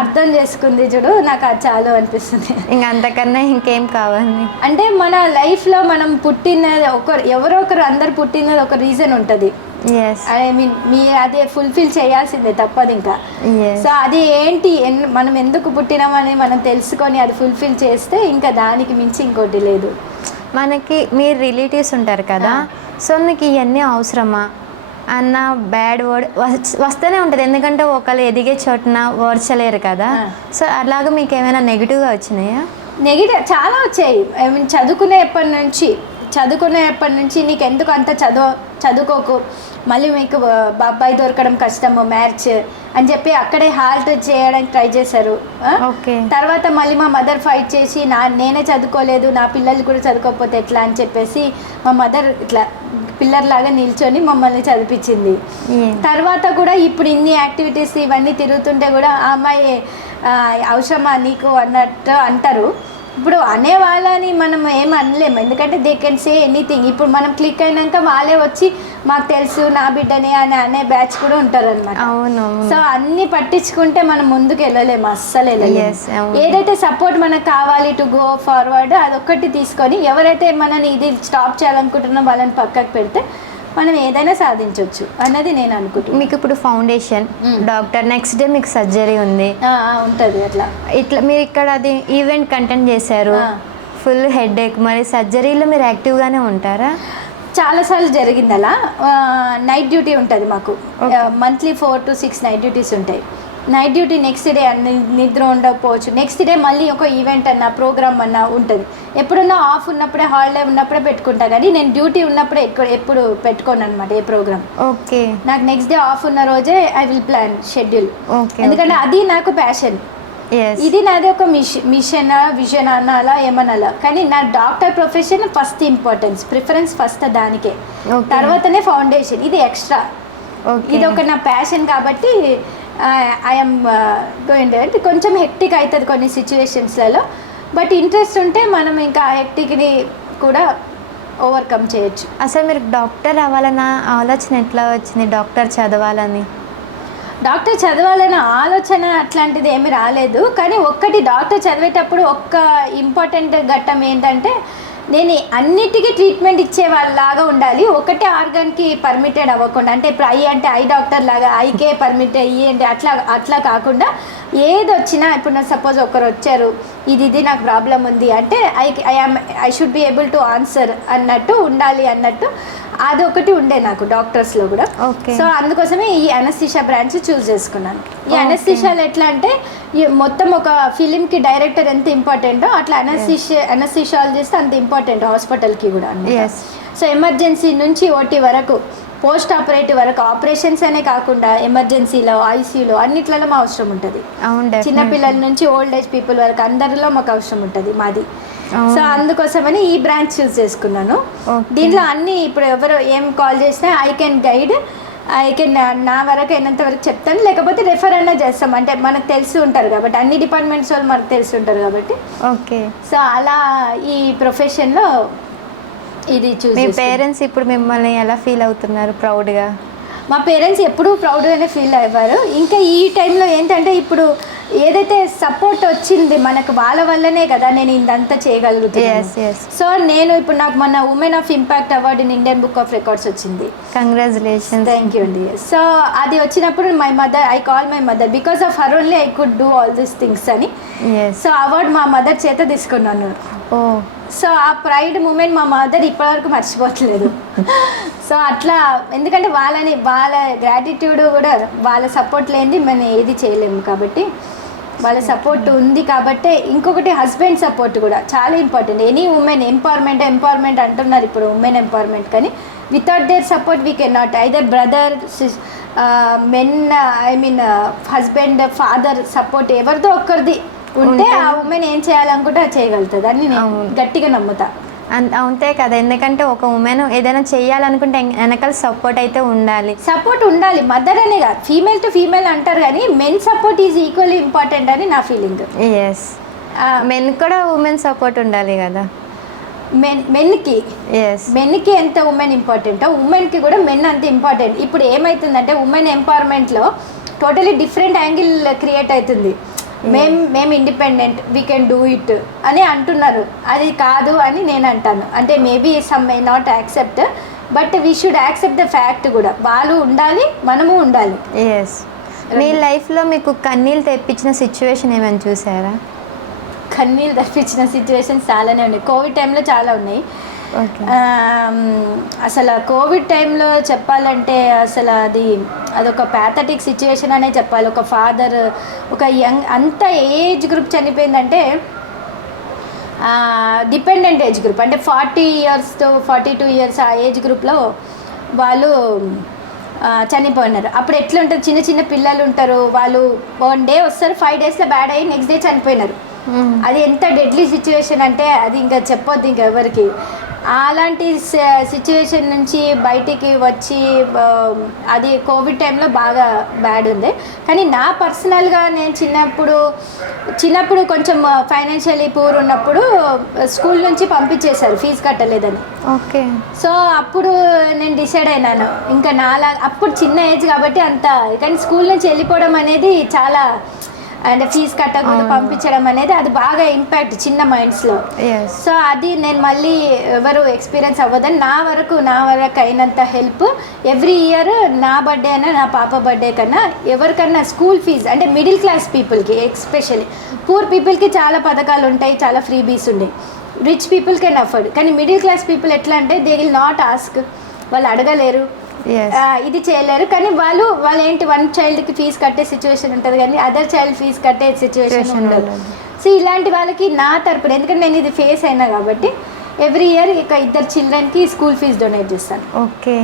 అర్థం చేసుకుంది చూడు, నాకు అది చాలా అనిపిస్తుంది. ఇంకా అంతకన్నా ఇంకేం కావాలి. అంటే మన లైఫ్లో మనం పుట్టినది ఎవరో ఒకరు, అందరు పుట్టినది ఒక రీజన్ ఉంటుంది. ఐ మీన్ మీరు అదే ఫుల్ఫిల్ చేయాల్సిందే, తప్పదు ఇంకా. సో అది ఏంటి, మనం ఎందుకు పుట్టినామని మనం తెలుసుకొని అది ఫుల్ఫిల్ చేస్తే ఇంకా దానికి మించి ఇంకోటి లేదు. మనకి మీరు రిలేటివ్స్ ఉంటారు కదా, సో మీకు ఇవన్నీ అవసరమా అన్న బ్యాడ్ వర్డ్ వస్తూనే ఉంటుంది, ఎందుకంటే ఒకళ్ళు ఎదిగే చోటున ఓర్చలేరు కదా. సో అలాగా మీకు ఏమైనా నెగిటివ్గా వచ్చినాయా? నెగిటివ్ చాలా వచ్చాయి. ఐ మీన్ చదువుకునేప్పటి నుంచి నీకు ఎందుకు అంత చదువుకోకు, మళ్ళీ మీకు అబ్బాయి దొరకడం కష్టము, మ్యారేజ్ అని చెప్పి అక్కడే హాల్ట్ చేయడానికి ట్రై చేశారు. తర్వాత మళ్ళీ మా మదర్ ఫైట్ చేసి నేనే చదువుకోలేదు, నా పిల్లలు కూడా చదువుకోకపోతే ఎట్లా అని చెప్పేసి మా మదర్ ఇట్లా పిల్లర్ లాగా నిల్చొని మమ్మల్ని చదివించింది. తర్వాత కూడా ఇప్పుడు ఇన్ని యాక్టివిటీస్ ఇవన్నీ తిరుగుతుంటే కూడా ఆ అమ్మాయి అవసరమా నీకు అన్నట్టు అంటారు. ఇప్పుడు అనే వాళ్ళని మనం ఏం అనలేము, ఎందుకంటే దే కెన్ సే ఎనీథింగ్. ఇప్పుడు మనం క్లిక్ అయినాక వాళ్ళే వచ్చి మాకు తెలుసు నా బిడ్డనే అని అనే బ్యాచ్ కూడా ఉంటారు అనమాట. సో అన్ని పట్టించుకుంటే మనం ముందుకు వెళ్ళలేము, అస్సలు వెళ్ళలేము. ఏదైతే సపోర్ట్ మనకు కావాలి టు గో ఫార్వర్డ్ అదొక్కటి తీసుకొని ఎవరైతే మనని ఇది స్టాప్ చేయాలనుకుంటున్నా వాళ్ళని పక్కకు పెడితే మనం ఏదైనా సాధించవచ్చు అన్నది నేను అనుకుంటున్నాను. మీకు ఇప్పుడు ఫౌండేషన్, డాక్టర్, నెక్స్ట్ డే మీకు సర్జరీ ఉంది ఉంటుంది. ఇట్లా మీరు ఇక్కడ అది ఈవెంట్ కంటెంట్ చేశారు, ఫుల్ హెడేక్, మరి సర్జరీలో మీరు యాక్టివ్గానే ఉంటారా? చాలాసార్లు జరిగింది అలా. నైట్ డ్యూటీ ఉంటుంది మాకు, మంత్లీ 4 to 6 నైట్ డ్యూటీస్ ఉంటాయి. నైట్ డ్యూటీ నెక్స్ట్ డే నిద్ర ఉండకపోవచ్చు, నెక్స్ట్ డే మళ్ళీ ఒక ఈవెంట్ అన్న ప్రోగ్రామ్ అన్న ఉంటుంది. ఎప్పుడున్నా ఆఫ్ ఉన్నప్పుడే, హాలిడే ఉన్నప్పుడే పెట్టుకుంటా, కానీ నేను డ్యూటీ ఉన్నప్పుడే ఎప్పుడు పెట్టుకోను అనమాట ఏ ప్రోగ్రామ్. ఓకే. నాకు నెక్స్ట్ డే ఆఫ్ ఉన్న రోజే ఐ విల్ ప్లాన్ షెడ్యూల్, ఎందుకంటే అది నాకు ప్యాషన్. ఇది నాది ఒక మిషన్ విజన్ అనాలా ఏమనాలా, కానీ నా doctor profession first importance, preference first దానికే, తర్వాతనే ఫౌండేషన్, ఇది ఎక్స్ట్రా. ఇది ఒక నా ప్యాషన్ కాబట్టి ఐఎమ్ గోయింగ్ అంటే కొంచెం హెక్టిక్ అవుతుంది కొన్ని సిచ్యువేషన్స్లలో, బట్ ఇంట్రెస్ట్ ఉంటే మనం ఇంకా ఆ హెక్టిక్ని కూడా ఓవర్కమ్ చేయొచ్చు. అసలు మీరు డాక్టర్ అవ్వాలన్న ఆలోచన ఎట్లా వచ్చింది? డాక్టర్ చదవాలని ఆలోచన అట్లాంటిది ఏమి రాలేదు. కానీ డాక్టర్ చదివేటప్పుడు ఒక్క ఇంపార్టెంట్ ఘట్టం ఏంటంటే నేను అన్నిటికీ ట్రీట్మెంట్ ఇచ్చే వాళ్ళలాగా ఉండాలి, ఒకటే ఆర్గాన్కి పర్మిటెడ్ అవ్వకుండా. అంటే ఇప్పుడు ఐ అంటే ఐ డాక్టర్ లాగా ఐకే పర్మిట్ అయ్యి అంటే అట్లా కాకుండా ఏది వచ్చినా, ఇప్పుడు నా సపోజ్ ఒకరు వచ్చారు ఇది నాకు ప్రాబ్లం ఉంది అంటే I should be able to answer అన్నట్టు ఉండాలి అన్నట్టు అది ఒకటి ఉండే నాకు డాక్టర్స్లో కూడా. సో అందుకోసమే ఈ అనస్థీషియా బ్రాంచ్ చూస్ చేసుకున్నాను. ఈ అనస్థీషియాలో ఎట్లా అంటే మొత్తం ఒక ఫిలింకి డైరెక్టర్ ఎంత ఇంపార్టెంటో అట్లా అనస్థీషియాలజిస్ట్ అంత ఇంపార్టెంట్ హాస్పిటల్కి కూడా. సో ఎమర్జెన్సీ నుంచి ఓటీ వరకు పోస్ట్ ఆపరేటివ్ వరకు ఆపరేషన్స్ అనే కాకుండా ఎమర్జెన్సీలో, ఐసీయూలో అన్నిట్లలో మా అవసరం ఉంటుంది. అవును, చిన్నపిల్లల నుంచి ఓల్డ్ ఏజ్ పీపుల్ వరకు అందరిలో మాకు అవసరం ఉంటుంది మాది. సో అందుకోసమని ఈ బ్రాంచ్ చూస్ చేసుకున్నాను. దీంట్లో అన్ని ఇప్పుడు ఎవరు ఏం కాల్ చేసినా I can guide, I can నా వరకు అయినంత వరకు చెప్తాను, లేకపోతే రెఫర్ అన్నా చేస్తాం. అంటే మనకు తెలిసి ఉంటారు కాబట్టి, అన్ని డిపార్ట్మెంట్స్ వాళ్ళు మనకు తెలిసి ఉంటారు కాబట్టి. ఓకే. సో అలా ఈ ప్రొఫెషన్లో ఇది చూసి. మీ పేరెంట్స్ ఇప్పుడు మిమ్మల్ని ఎలా ఫీల్ అవుతున్నారు? ప్రౌడ్గా? మా పేరెంట్స్ ఎప్పుడూ ప్రౌడ్గానే ఫీల్ అయ్యారు. ఇంకా ఈ టైంలో ఏంటంటే ఇప్పుడు ఏదైతే సపోర్ట్ వచ్చింది మనకు, వాళ్ళ వల్లనే కదా నేను ఇదంతా చేయగలుగుతాను. సో నేను ఇప్పుడు నాకు మొన్న women of impact award in Indian book of records వచ్చింది. కంగ్రాచులేషన్స్. థ్యాంక్ యూ అండి. సో అది వచ్చినప్పుడు my mother, I call my mother, because of her only I could do all these things అని. సో అవార్డు మా mother చేత తీసుకున్నాను. So ఆ pride moment మా మదర్ ఇప్పటివరకు మర్చిపోవట్లేదు. సో అట్లా, ఎందుకంటే వాళ్ళ గ్రాటిట్యూడ్ కూడా, వాళ్ళ సపోర్ట్ లేనిది మనం ఏది చేయలేము కాబట్టి వాళ్ళ సపోర్ట్ ఉంది కాబట్టి. ఇంకొకటి హస్బెండ్ సపోర్ట్ కూడా చాలా ఇంపార్టెంట్. ఎనీ ఉమెన్ ఎంపవర్మెంట్ అంటున్నారు ఇప్పుడు, ఉమెన్ ఎంపవర్మెంట్, కానీ without their support we can not. Either brother, men, I mean husband, father support ఎవరిదో ఒక్కరిది ఉంటే ఆ ఉమెన్ ఏం చేయాలనుకుంటే అది చేయగలుగుతుంది అని నేను గట్టిగా నమ్ముతా. అంతే కదా, ఎందుకంటే ఒక ఉమెన్ ఏదైనా చేయాలనుకుంటే వెనకాల సపోర్ట్ అయితే ఉండాలి. సపోర్ట్ ఉండాలి, మదర్ అనే కాదు, ఫీమేల్ టు ఫీమేల్ అంటారు కానీ men support is equally important అని నా ఫీలింగ్. ఎస్, మెన్ కూడా ఉమెన్ సపోర్ట్ ఉండాలి కదా. మెన్కి ఎంత ఉమెన్ ఇంపార్టెంటో ఉమెన్కి కూడా మెన్ అంత ఇంపార్టెంట్. ఇప్పుడు ఏమవుతుందంటే ఉమెన్ ఎంపవర్మెంట్లో టోటలీ డిఫరెంట్ యాంగిల్ క్రియేట్ అవుతుంది. మేము independent, we can do it అని అంటున్నారు. అది కాదు అని నేను అంటాను. అంటే maybe some may not accept, but we should accept the fact కూడా. వాళ్ళు ఉండాలి, మనము ఉండాలి. ఎస్. మీ లైఫ్లో మీకు కన్నీళ్ళు తెప్పించిన సిచ్యువేషన్ ఏమైనా చూసారా? కన్నీళ్ళు తెప్పించిన సిచ్యువేషన్స్ చాలానే ఉన్నాయి. కోవిడ్ టైంలో చాలా ఉన్నాయి. అసలు కోవిడ్ టైంలో చెప్పాలంటే అసలు అదొక ప్యాథటిక్ సిచ్యువేషన్ అనే చెప్పాలి. ఒక ఫాదర్, ఒక యంగ్, అంత ఏజ్ గ్రూప్ చనిపోయిందంటే డిపెండెంట్ ఏజ్ గ్రూప్, అంటే 40 years to 42 years ఆ ఏజ్ గ్రూప్లో వాళ్ళు చనిపోయినారు. అప్పుడు ఎట్లుంటుంది, చిన్న చిన్న పిల్లలు ఉంటారు, వాళ్ళు 1 day వస్తారు, 5 daysలో బ్యాడ్ అయ్యి నెక్స్ట్ డే చనిపోయినారు. అది ఎంత డెడ్లీ సిచ్యువేషన్ అంటే అది ఇంకా చెప్పొద్దు ఇంకా ఎవరికి. అలాంటి సిచ్యువేషన్ నుంచి బయటికి వచ్చి అది కోవిడ్ టైంలో బాగా బ్యాడ్ ఉంది. కానీ నా పర్సనల్గా నేను చిన్నప్పుడు కొంచెం ఫైనాన్షియలీ పూర్ ఉన్నప్పుడు స్కూల్ నుంచి పంపించేశారు, ఫీజు కట్టలేదని. ఓకే. సో అప్పుడు నేను డిసైడ్ అయినాను, ఇంకా అప్పుడు చిన్న ఏజ్ కాబట్టి అంత, కానీ స్కూల్ నుంచి వెళ్ళిపోవడం అనేది చాలా, అంటే ఫీజు కట్టకుండా పంపించడం అనేది అది బాగా ఇంపాక్ట్ చిన్న మైండ్స్లో. సో అది నేను మళ్ళీ ఎవరు ఎక్స్పీరియన్స్ అవ్వదని నా వరకు అయినంత హెల్ప్ ఎవ్రీ ఇయర్, నా బర్త్డే అయినా నా పాప బర్త్డే కన్నా ఎవరికన్నా స్కూల్ ఫీజు, అంటే మిడిల్ క్లాస్ పీపుల్కి, ఎస్పెషల్లీ పూర్ పీపుల్కి చాలా పథకాలు ఉంటాయి, చాలా ఫ్రీబీస్ ఉన్నాయి. రిచ్ పీపుల్ కెన్ అఫోర్డ్, కానీ మిడిల్ క్లాస్ పీపుల్ ఎట్లా అంటే దే విల్ నాట్ ఆస్క్, వాళ్ళు అడగలేరు, ఇది చేయలేరు. కానీ వాళ్ళు ఏంటి, 1 childకి ఫీజు కట్టే సిచ్యువేషన్ ఉంటుంది కానీ అదర్ చైల్డ్ ఫీజు కట్టే సిచ్యువేషన్ ఉండదు. సో ఇలాంటి వాళ్ళకి నా తరపున, ఎందుకంటే నేను ఇది ఫేస్ అయినా కాబట్టి ఎవ్రీ ఇయర్ ఇక 2 childrenకి స్కూల్ ఫీజు డొనేట్ చేస్తాను. ఓకే.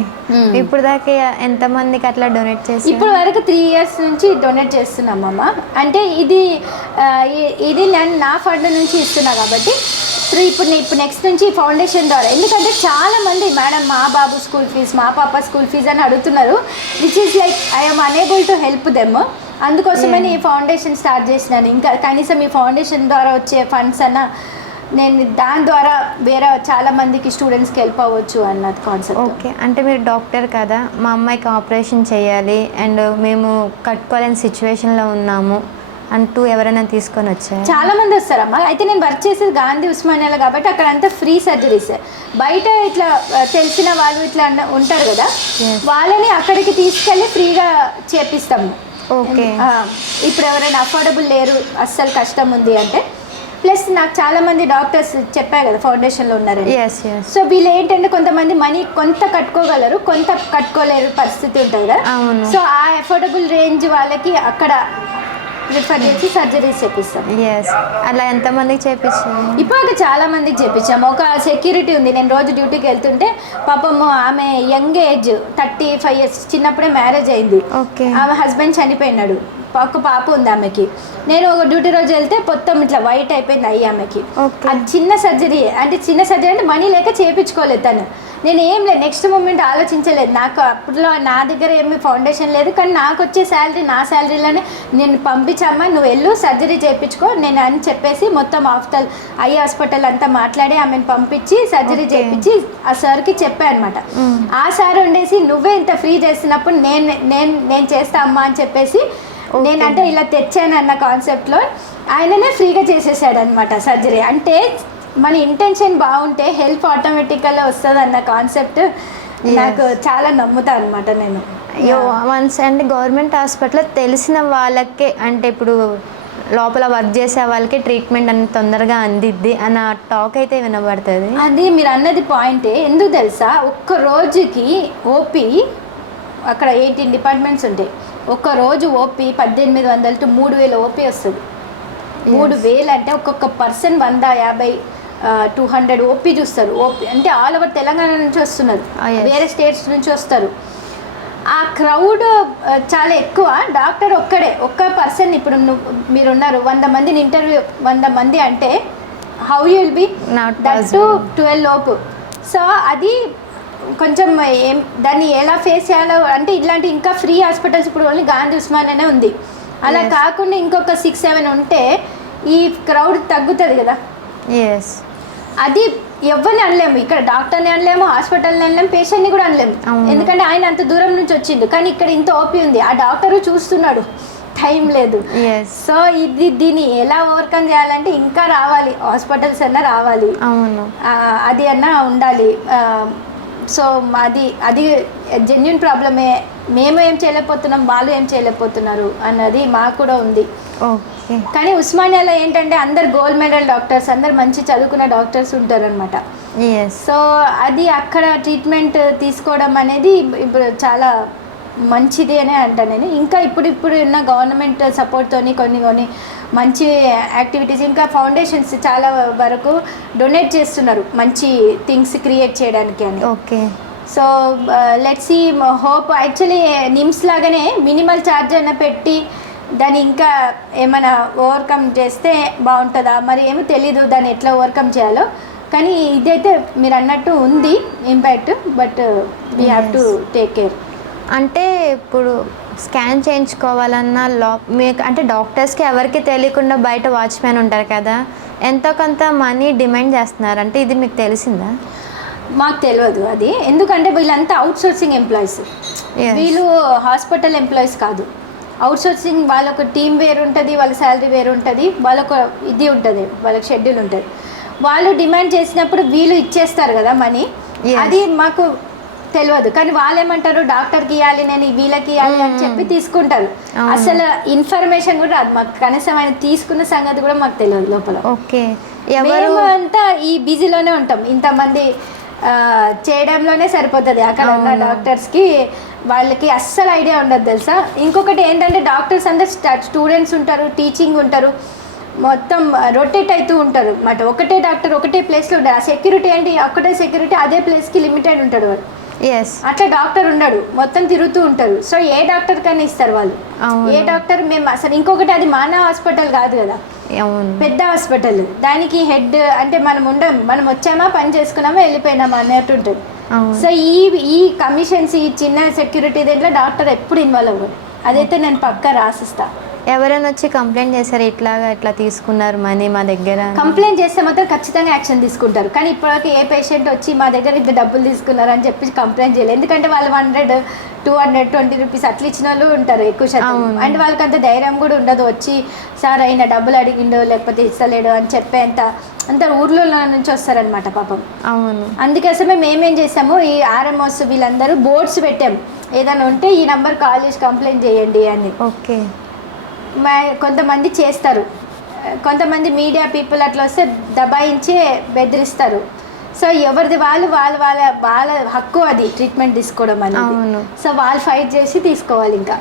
ఇప్పుడు దాకా ఎంతమందికి అట్లా డొనేట్ చేసి? ఇప్పుడు వరకు 3 years నుంచి డొనేట్ చేస్తున్నామమ్మ. అంటే ఇది నేను నా ఫండ్ నుంచి ఇస్తున్నా కాబట్టి ఇప్పుడు నెక్స్ట్ నుంచి ఫౌండేషన్ ద్వారా, ఎందుకంటే చాలామంది మేడం మా బాబు స్కూల్ ఫీజు, మా పాప స్కూల్ ఫీజు అని అడుగుతున్నారు, which is like I'm unable to help them. అందుకోసమని ఈ ఫౌండేషన్ స్టార్ట్ చేసినాను. ఇంకా కనీసం ఈ ఫౌండేషన్ ద్వారా వచ్చే ఫండ్స్ అన్న నేను దాని ద్వారా వేరే చాలా మందికి స్టూడెంట్స్కి హెల్ప్ అవ్వచ్చు అన్నది కాన్సెప్ట్. ఓకే. అంటే మీరు డాక్టర్ కదా, మా అమ్మాయికి ఆపరేషన్ చేయాలి అండ్ మేము కట్టుకోలేని సిచ్యువేషన్లో ఉన్నాము అంటూ ఎవరైనా తీసుకొని వచ్చారు? చాలా మంది వస్తారమ్మా. అయితే నేను వర్క్ చేసేది గాంధీ ఉస్మానియాలో కాబట్టి అక్కడ అంతా ఫ్రీ సర్జరీస్. బయట ఇట్లా తెలిసిన వాళ్ళు ఇట్లా ఉంటారు కదా, వాళ్ళని అక్కడికి తీసుకెళ్ళి ఫ్రీగా చేపిస్తాము. ఓకే. ఇప్పుడు ఎవరైనా అఫోర్డబుల్ లేరు, అస్సలు కష్టం ఉంది అంటే, ప్లస్ నాకు చాలా మంది డాక్టర్స్ చెప్పారు కదా ఫౌండేషన్లో ఉన్నారని. సో వీళ్ళు ఏంటంటే కొంతమంది మనీ కొంత కట్టుకోగలరు, కొంత కట్టుకోలేరు పరిస్థితి ఉంటుంది కదా. సో ఆ అఫోర్డబుల్ రేంజ్ వాళ్ళకి అక్కడ రిఫర్ చేసి సర్జరీస్ చేపిస్తాం. ఎస్, అలా ఎంతమందికి చేపించారు? ఇప్పుడు చాలా మందికి చేపించాము. ఒక సెక్యూరిటీ ఉంది, నేను రోజు డ్యూటీకి వెళ్తుంటే పాపము ఆమె యంగ్ ఏజ్ 35 years, చిన్నప్పుడే మ్యారేజ్ అయింది. ఓకే. ఆమె హస్బెండ్ చనిపోయినాడు, ఒక పాప ఉంది ఆమెకి. నేను ఒక డ్యూటీ రోజు వెళ్తే మొత్తం ఇట్లా వైట్ అయిపోయింది అయ్యి ఆమెకి. అది చిన్న సర్జరీ అంటే మనీ లేక చేయించుకోలేదు తను. నేను ఏం లేదు, నెక్స్ట్ మూమెంట్ ఆలోచించలేదు. నాకు అప్పట్లో నా దగ్గర ఏమి ఫౌండేషన్ లేదు, కానీ నాకు వచ్చే శాలరీ నా శాలరీలోనే నేను పంపించమ్మా, నువ్వు వెళ్ళు సర్జరీ చేయించుకో నేను అని చెప్పేసి మొత్తం ఆఫ్టర్ ఐ హాస్పిటల్ అంతా మాట్లాడి ఆమెను పంపించి సర్జరీ చేయించి ఆ సార్కి చెప్పాను అనమాట. ఆ సార్ ఉండేసి నువ్వే ఇంత ఫ్రీ చేస్తున్నప్పుడు నేను చేస్తా అమ్మా అని చెప్పేసి నేనంటే ఇలా తెచ్చాను అన్న కాన్సెప్ట్లో ఆయననే ఫ్రీగా చేసేసాడు అనమాట సర్జరీ. అంటే మన ఇంటెన్షన్ బాగుంటే హెల్ప్ ఆటోమేటిక్గా వస్తుంది అన్న కాన్సెప్ట్ నాకు చాలా నమ్ముతా అనమాట నేను. వన్స్ అంటే గవర్నమెంట్ హాస్పిటల్ తెలిసిన వాళ్ళకే, అంటే ఇప్పుడు లోపల వర్క్ చేసే వాళ్ళకి ట్రీట్మెంట్ అనేది తొందరగా అందిద్ది అన్న టాక్ అయితే వినబడుతుంది. అది మీరు అన్నది పాయింటే. ఎందుకు తెలుసా, ఒక్క రోజుకి ఓపీ అక్కడ 18 డిపార్ట్మెంట్స్ ఉంటాయి. ఒక్క రోజు ఓపీ 1800 to 3000 ఓపీ వస్తుంది. 3000 అంటే ఒక్కొక్క పర్సన్ 150 200 ఓపీ చూస్తారు. ఓపీ అంటే ఆల్ ఓవర్ తెలంగాణ నుంచి వస్తున్నారు, వేరే స్టేట్స్ నుంచి వస్తారు. ఆ క్రౌడ్ చాలా ఎక్కువ. డాక్టర్ ఒక్క పర్సన్ ఇప్పుడు మీరున్నారు 100 మందిని ఇంటర్వ్యూ, 100 మంది అంటే how you will be that to 12 లోపు. సో అది కొంచెం దాన్ని ఎలా ఫేస్ చేయాలో అంటే ఇట్లాంటి ఇంకా ఫ్రీ హాస్పిటల్స్ ఇప్పుడు ఓన్లీ గాంధీ ఉస్మానియానే ఉంది. అలా కాకుండా ఇంకొక 6-7 ఉంటే ఈ క్రౌడ్ తగ్గుతుంది కదా. ఎస్, అది ఎవరిని అనలేము, ఇక్కడ డాక్టర్ని అనలేము, హాస్పిటల్ని అనలేము, పేషెంట్ని కూడా అనలేము. ఎందుకంటే ఆయన అంత దూరం నుంచి వచ్చిండు, కానీ ఇక్కడ ఇంత ఓపీ ఉంది, ఆ డాక్టరు చూస్తున్నాడు, టైం లేదు. సో దీన్ని ఎలా ఓవర్కమ్ చేయాలంటే ఇంకా రావాలి, హాస్పిటల్స్ అన్నా రావాలి, అది అన్నా ఉండాలి. సో అది జెన్యున్ ప్రాబ్లమే. మేము ఏం చేయలేకపోతున్నాం, వాళ్ళు ఏం చేయలేకపోతున్నారు అన్నది మాకు కూడా ఉంది. కానీ ఉస్మానియాలో ఏంటంటే అందరు గోల్డ్ మెడల్ డాక్టర్స్, అందరు మంచి చదువుకున్న డాక్టర్స్ ఉంటారు అనమాట. సో అది అక్కడ ట్రీట్మెంట్ తీసుకోవడం అనేది ఇప్పుడు చాలా మంచిది అనే అంటాను నేను. ఇంకా ఇప్పుడు ఉన్న గవర్నమెంట్ సపోర్ట్తోని కొన్ని మంచి యాక్టివిటీస్, ఇంకా ఫౌండేషన్స్ చాలా వరకు డొనేట్ చేస్తున్నారు మంచి థింగ్స్ క్రియేట్ చేయడానికి అని. Okay. So let's see, hope. Actually NIMS లాగానే మినిమల్ ఛార్జ్ అయినా పెట్టి దాన్ని ఇంకా ఏమైనా ఓవర్కమ్ చేస్తే బాగుంటుందా మరి ఏమో తెలీదు, దాన్ని ఎట్లా ఓవర్కమ్ చేయాలో. కానీ ఇదైతే మీరు అన్నట్టు ఉంది impact, but we have to take care. అంటే ఇప్పుడు స్కాన్ చేయించుకోవాలన్నా మీకు అంటే డాక్టర్స్కి ఎవరికి తెలియకుండా బయట వాచ్మెన్ ఉంటారు కదా, ఎంతో కొంత మనీ డిమాండ్ చేస్తున్నారు, అంటే ఇది మీకు తెలిసిందా? మాకు తెలియదు అది, ఎందుకంటే వీళ్ళంతా అవుట్ సోర్సింగ్ ఎంప్లాయీస్, వీళ్ళు హాస్పిటల్ ఎంప్లాయీస్ కాదు. అవుట్ సోర్సింగ్ వాళ్ళొక టీం వేరు ఉంటుంది, వాళ్ళ శాలరీ వేరు ఉంటుంది, వాళ్ళొక ఇది ఉంటుంది, వాళ్ళకి షెడ్యూల్ ఉంటుంది. వాళ్ళు డిమాండ్ చేసినప్పుడు వీళ్ళు ఇచ్చేస్తారు కదా మనీ, అది మాకు తెలియదు. కానీ వాళ్ళు ఏమంటారు, డాక్టర్కి ఇవ్వాలి, నేను వీళ్ళకి ఇవ్వాలి అని చెప్పి తీసుకుంటారు. అసలు ఇన్ఫర్మేషన్ కూడా రాదు మాకు, కనీసం ఆయన తీసుకున్న సంగతి కూడా మాకు తెలియదు లోపల. ఓకే. మేము అంతా ఈ బిజీలోనే ఉంటాం, ఇంతమంది చేయడంలోనే సరిపోతుంది. అక్కడ ఉన్న డాక్టర్స్కి వాళ్ళకి అస్సలు ఐడియా ఉండదు తెలుసా. ఇంకొకటి ఏంటంటే డాక్టర్స్ అందరు స్టూడెంట్స్ ఉంటారు, టీచింగ్ ఉంటారు, మొత్తం రొటేట్ అవుతూ ఉంటారు అన్నమాట. ఒకటే డాక్టర్ ఒకటే ప్లేస్లో ఉంటారు. ఆ సెక్యూరిటీ ఏంటి, ఒకటే సెక్యూరిటీ అదే ప్లేస్కి లిమిటెడ్ ఉంటాడు వాడు. అట్లా డాక్టర్ ఉండడు, మొత్తం తిరుగుతూ ఉంటారు. సో ఏ డాక్టర్ కన్నా ఇస్తారు వాళ్ళు, ఏ డాక్టర్. మేము అసలు ఇంకొకటి, అది మానవ హాస్పిటల్ కాదు కదా, పెద్ద హాస్పిటల్. దానికి హెడ్ అంటే మనం వచ్చామా, పని చేసుకున్నామా, వెళ్ళిపోయినామా అన్నట్టు ఉంటుంది. సో ఈ కమిషన్స్, ఈ చిన్న సెక్యూరిటీ దీంట్లో డాక్టర్ ఎప్పుడు ఇన్వాల్వ్ అవ్వదు. అదైతే నేను పక్కా రాసిస్తా. ఎవరైనా వచ్చి కంప్లైంట్ చేశారు ఇట్లా తీసుకున్నారు మనీ మా దగ్గర? కంప్లైంట్ చేస్తే మాత్రం ఖచ్చితంగా యాక్షన్ తీసుకుంటారు. కానీ ఇప్పటివరకు ఏ పేషెంట్ వచ్చి మా దగ్గర ఇంత డబ్బులు తీసుకున్నారు అని చెప్పి కంప్లైంట్ చేయలేదు. ఎందుకంటే వాళ్ళు 100, 220 రూపీస్ అట్లా ఇచ్చిన వాళ్ళు ఉంటారు ఎక్కువ శాతం. అండ్ వాళ్ళకి అంత ధైర్యం కూడా ఉండదు వచ్చి సార్ అయినా డబ్బులు అడిగిండో లేకపోతే ఇస్తలేడు అని చెప్పేంత అంత ఊర్లో నుంచి వస్తారనమాట పాపం. అందుకోసమే మేమేం చేసాము, ఈ ఆర్ఎంఓస్ వీళ్ళందరూ బోర్డ్స్ పెట్టాము, ఏదైనా ఉంటే ఈ నెంబర్ కాల్ చేసి కంప్లైంట్ చేయండి అని. ఓకే. కొంతమంది చేస్తారు, కొంతమంది మీడియా పీపుల్ అట్లా వస్తే దబాయించి బెదిరిస్తారు. సో ఎవరిది వాళ్ళ హక్కు అది ట్రీట్మెంట్ తీసుకోవడం అనేది. సో వాళ్ళు ఫైట్ చేసి తీసుకోవాలి. ఇంకా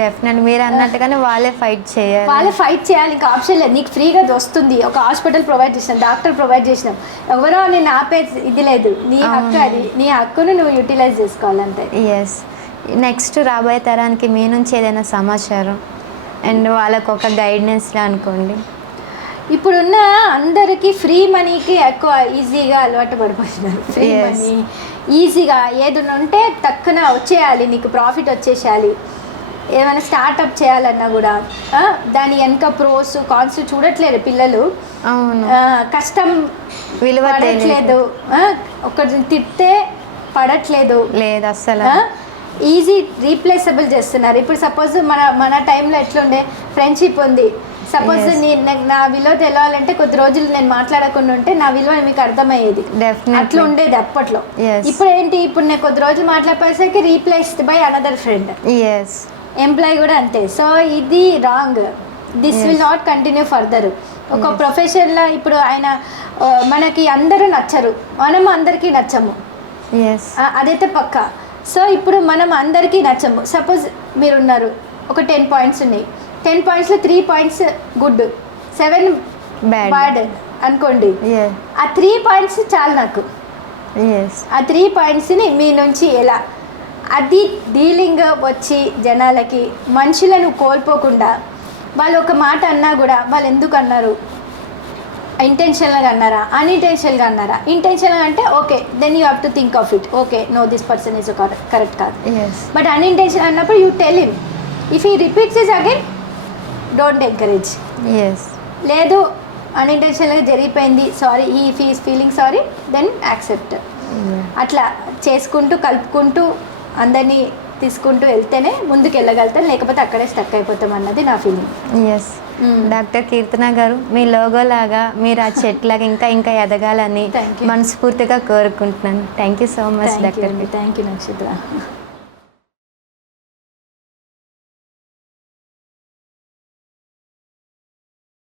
డెఫినెట్ మీరు అన్నట్టుగానే వాళ్ళే ఫైట్ చేయాలి. వాళ్ళే ఫైట్ చేయాలి, ఇంకా ఆప్షన్ లేదు. నీకు ఫ్రీగా వస్తుంది, ఒక హాస్పిటల్ ప్రొవైడ్ చేసినాం, డాక్టర్ ప్రొవైడ్ చేసినాం, ఎవరో నేను ఆపే ఇది లేదు. నీ హక్కు అది, నీ హక్కును నువ్వు యూటిలైజ్ చేసుకోవాలంతే. ఎస్. నెక్స్ట్ రాబోయే తరానికి మీ నుంచి ఏదైనా సమాచారం అండ్ వాళ్ళకు ఒక గైడెన్స్లా అనుకోండి. ఇప్పుడున్న అందరికీ ఫ్రీ మనీకి ఎక్కువ ఈజీగా అలవాటు పడిపోతున్నారు. ఫ్రీ మనీ ఈజీగా ఏది ఉంటే తక్కువ వచ్చేయాలి, నీకు ప్రాఫిట్ వచ్చేసేయాలి. ఏమైనా స్టార్ట్అప్ చేయాలన్నా కూడా దాని వెనక ప్రోస్ కాన్స్ చూడట్లేదు పిల్లలు. కష్టం విలువ పడట్లేదు, ఒకటి తిట్టే పడట్లేదు లేదు అస్సలు. ఈజీ రీప్లేసబుల్ చేస్తున్నారు. ఇప్పుడు సపోజ్ మన టైంలో ఎట్లుండే ఫ్రెండ్షిప్ ఉంది. సపోజ్ నా విలువ తెలవాలంటే కొద్ది రోజులు నేను మాట్లాడకుండా ఉంటే నా విలువ మీకు అర్థమయ్యేది, అట్లా ఉండేది అప్పట్లో. ఇప్పుడు ఏంటి, ఇప్పుడు నేను కొద్ది రోజులు మాట్లాడేసరికి replaced by another friend. Employee కూడా అంతే. సో ఇది wrong, this will not continue further. ఒక ప్రొఫెషన్లో ఇప్పుడు ఆయన మనకి అందరూ నచ్చరు, మనం అందరికీ నచ్చము, అదైతే పక్కా. సో ఇప్పుడు మనం అందరికీ నచ్చము. సపోజ్ మీరున్నారు, ఒక 10 పాయింట్స్ ఉన్నాయి, 10 పాయింట్స్లో 3 పాయింట్స్ గుడ్, 7 బ్యాడ్ అనుకోండి. ఆ 3 పాయింట్స్ చాలు నాకు. ఆ 3 పాయింట్స్ని మీ నుంచి ఎలా అది డీలింగ్ వచ్చి జనాలకి మనుషులను కోల్పోకుండా, వాళ్ళు ఒక మాట అన్నా కూడా వాళ్ళు ఎందుకు అన్నారు, ఇంటెన్షనల్గా అన్నారా, అన్ఇంటెన్షనల్గా అన్నారా. ఇంటెన్షనల్గా అంటే okay, then you have to think of it, okay no this person is correct కాదు. బట్ అన్ఇంటెన్షనల్ అన్నప్పుడు you tell him, if he repeats is again don't encourage. లేదు అన్ఇంటెన్షనల్గా జరిగిపోయింది, sorry, if he is feeling sorry then accept. అట్లా చేసుకుంటూ కలుపుకుంటూ అందరినీ తీసుకుంటూ వెళ్తేనే ముందుకు వెళ్ళగలుగుతాం, లేకపోతే అక్కడే స్టక్ అయిపోతాం అన్నది నా ఫీలింగ్. ఎస్. డాక్టర్ కీర్తన గారు, మీ లోగో లాగా మీరు ఆ చెట్లాగా ఇంకా ఇంకా ఎదగాలని మనస్ఫూర్తిగా కోరుకుంటున్నాను. Thank you so much doctor. Thank you నక్షత్ర.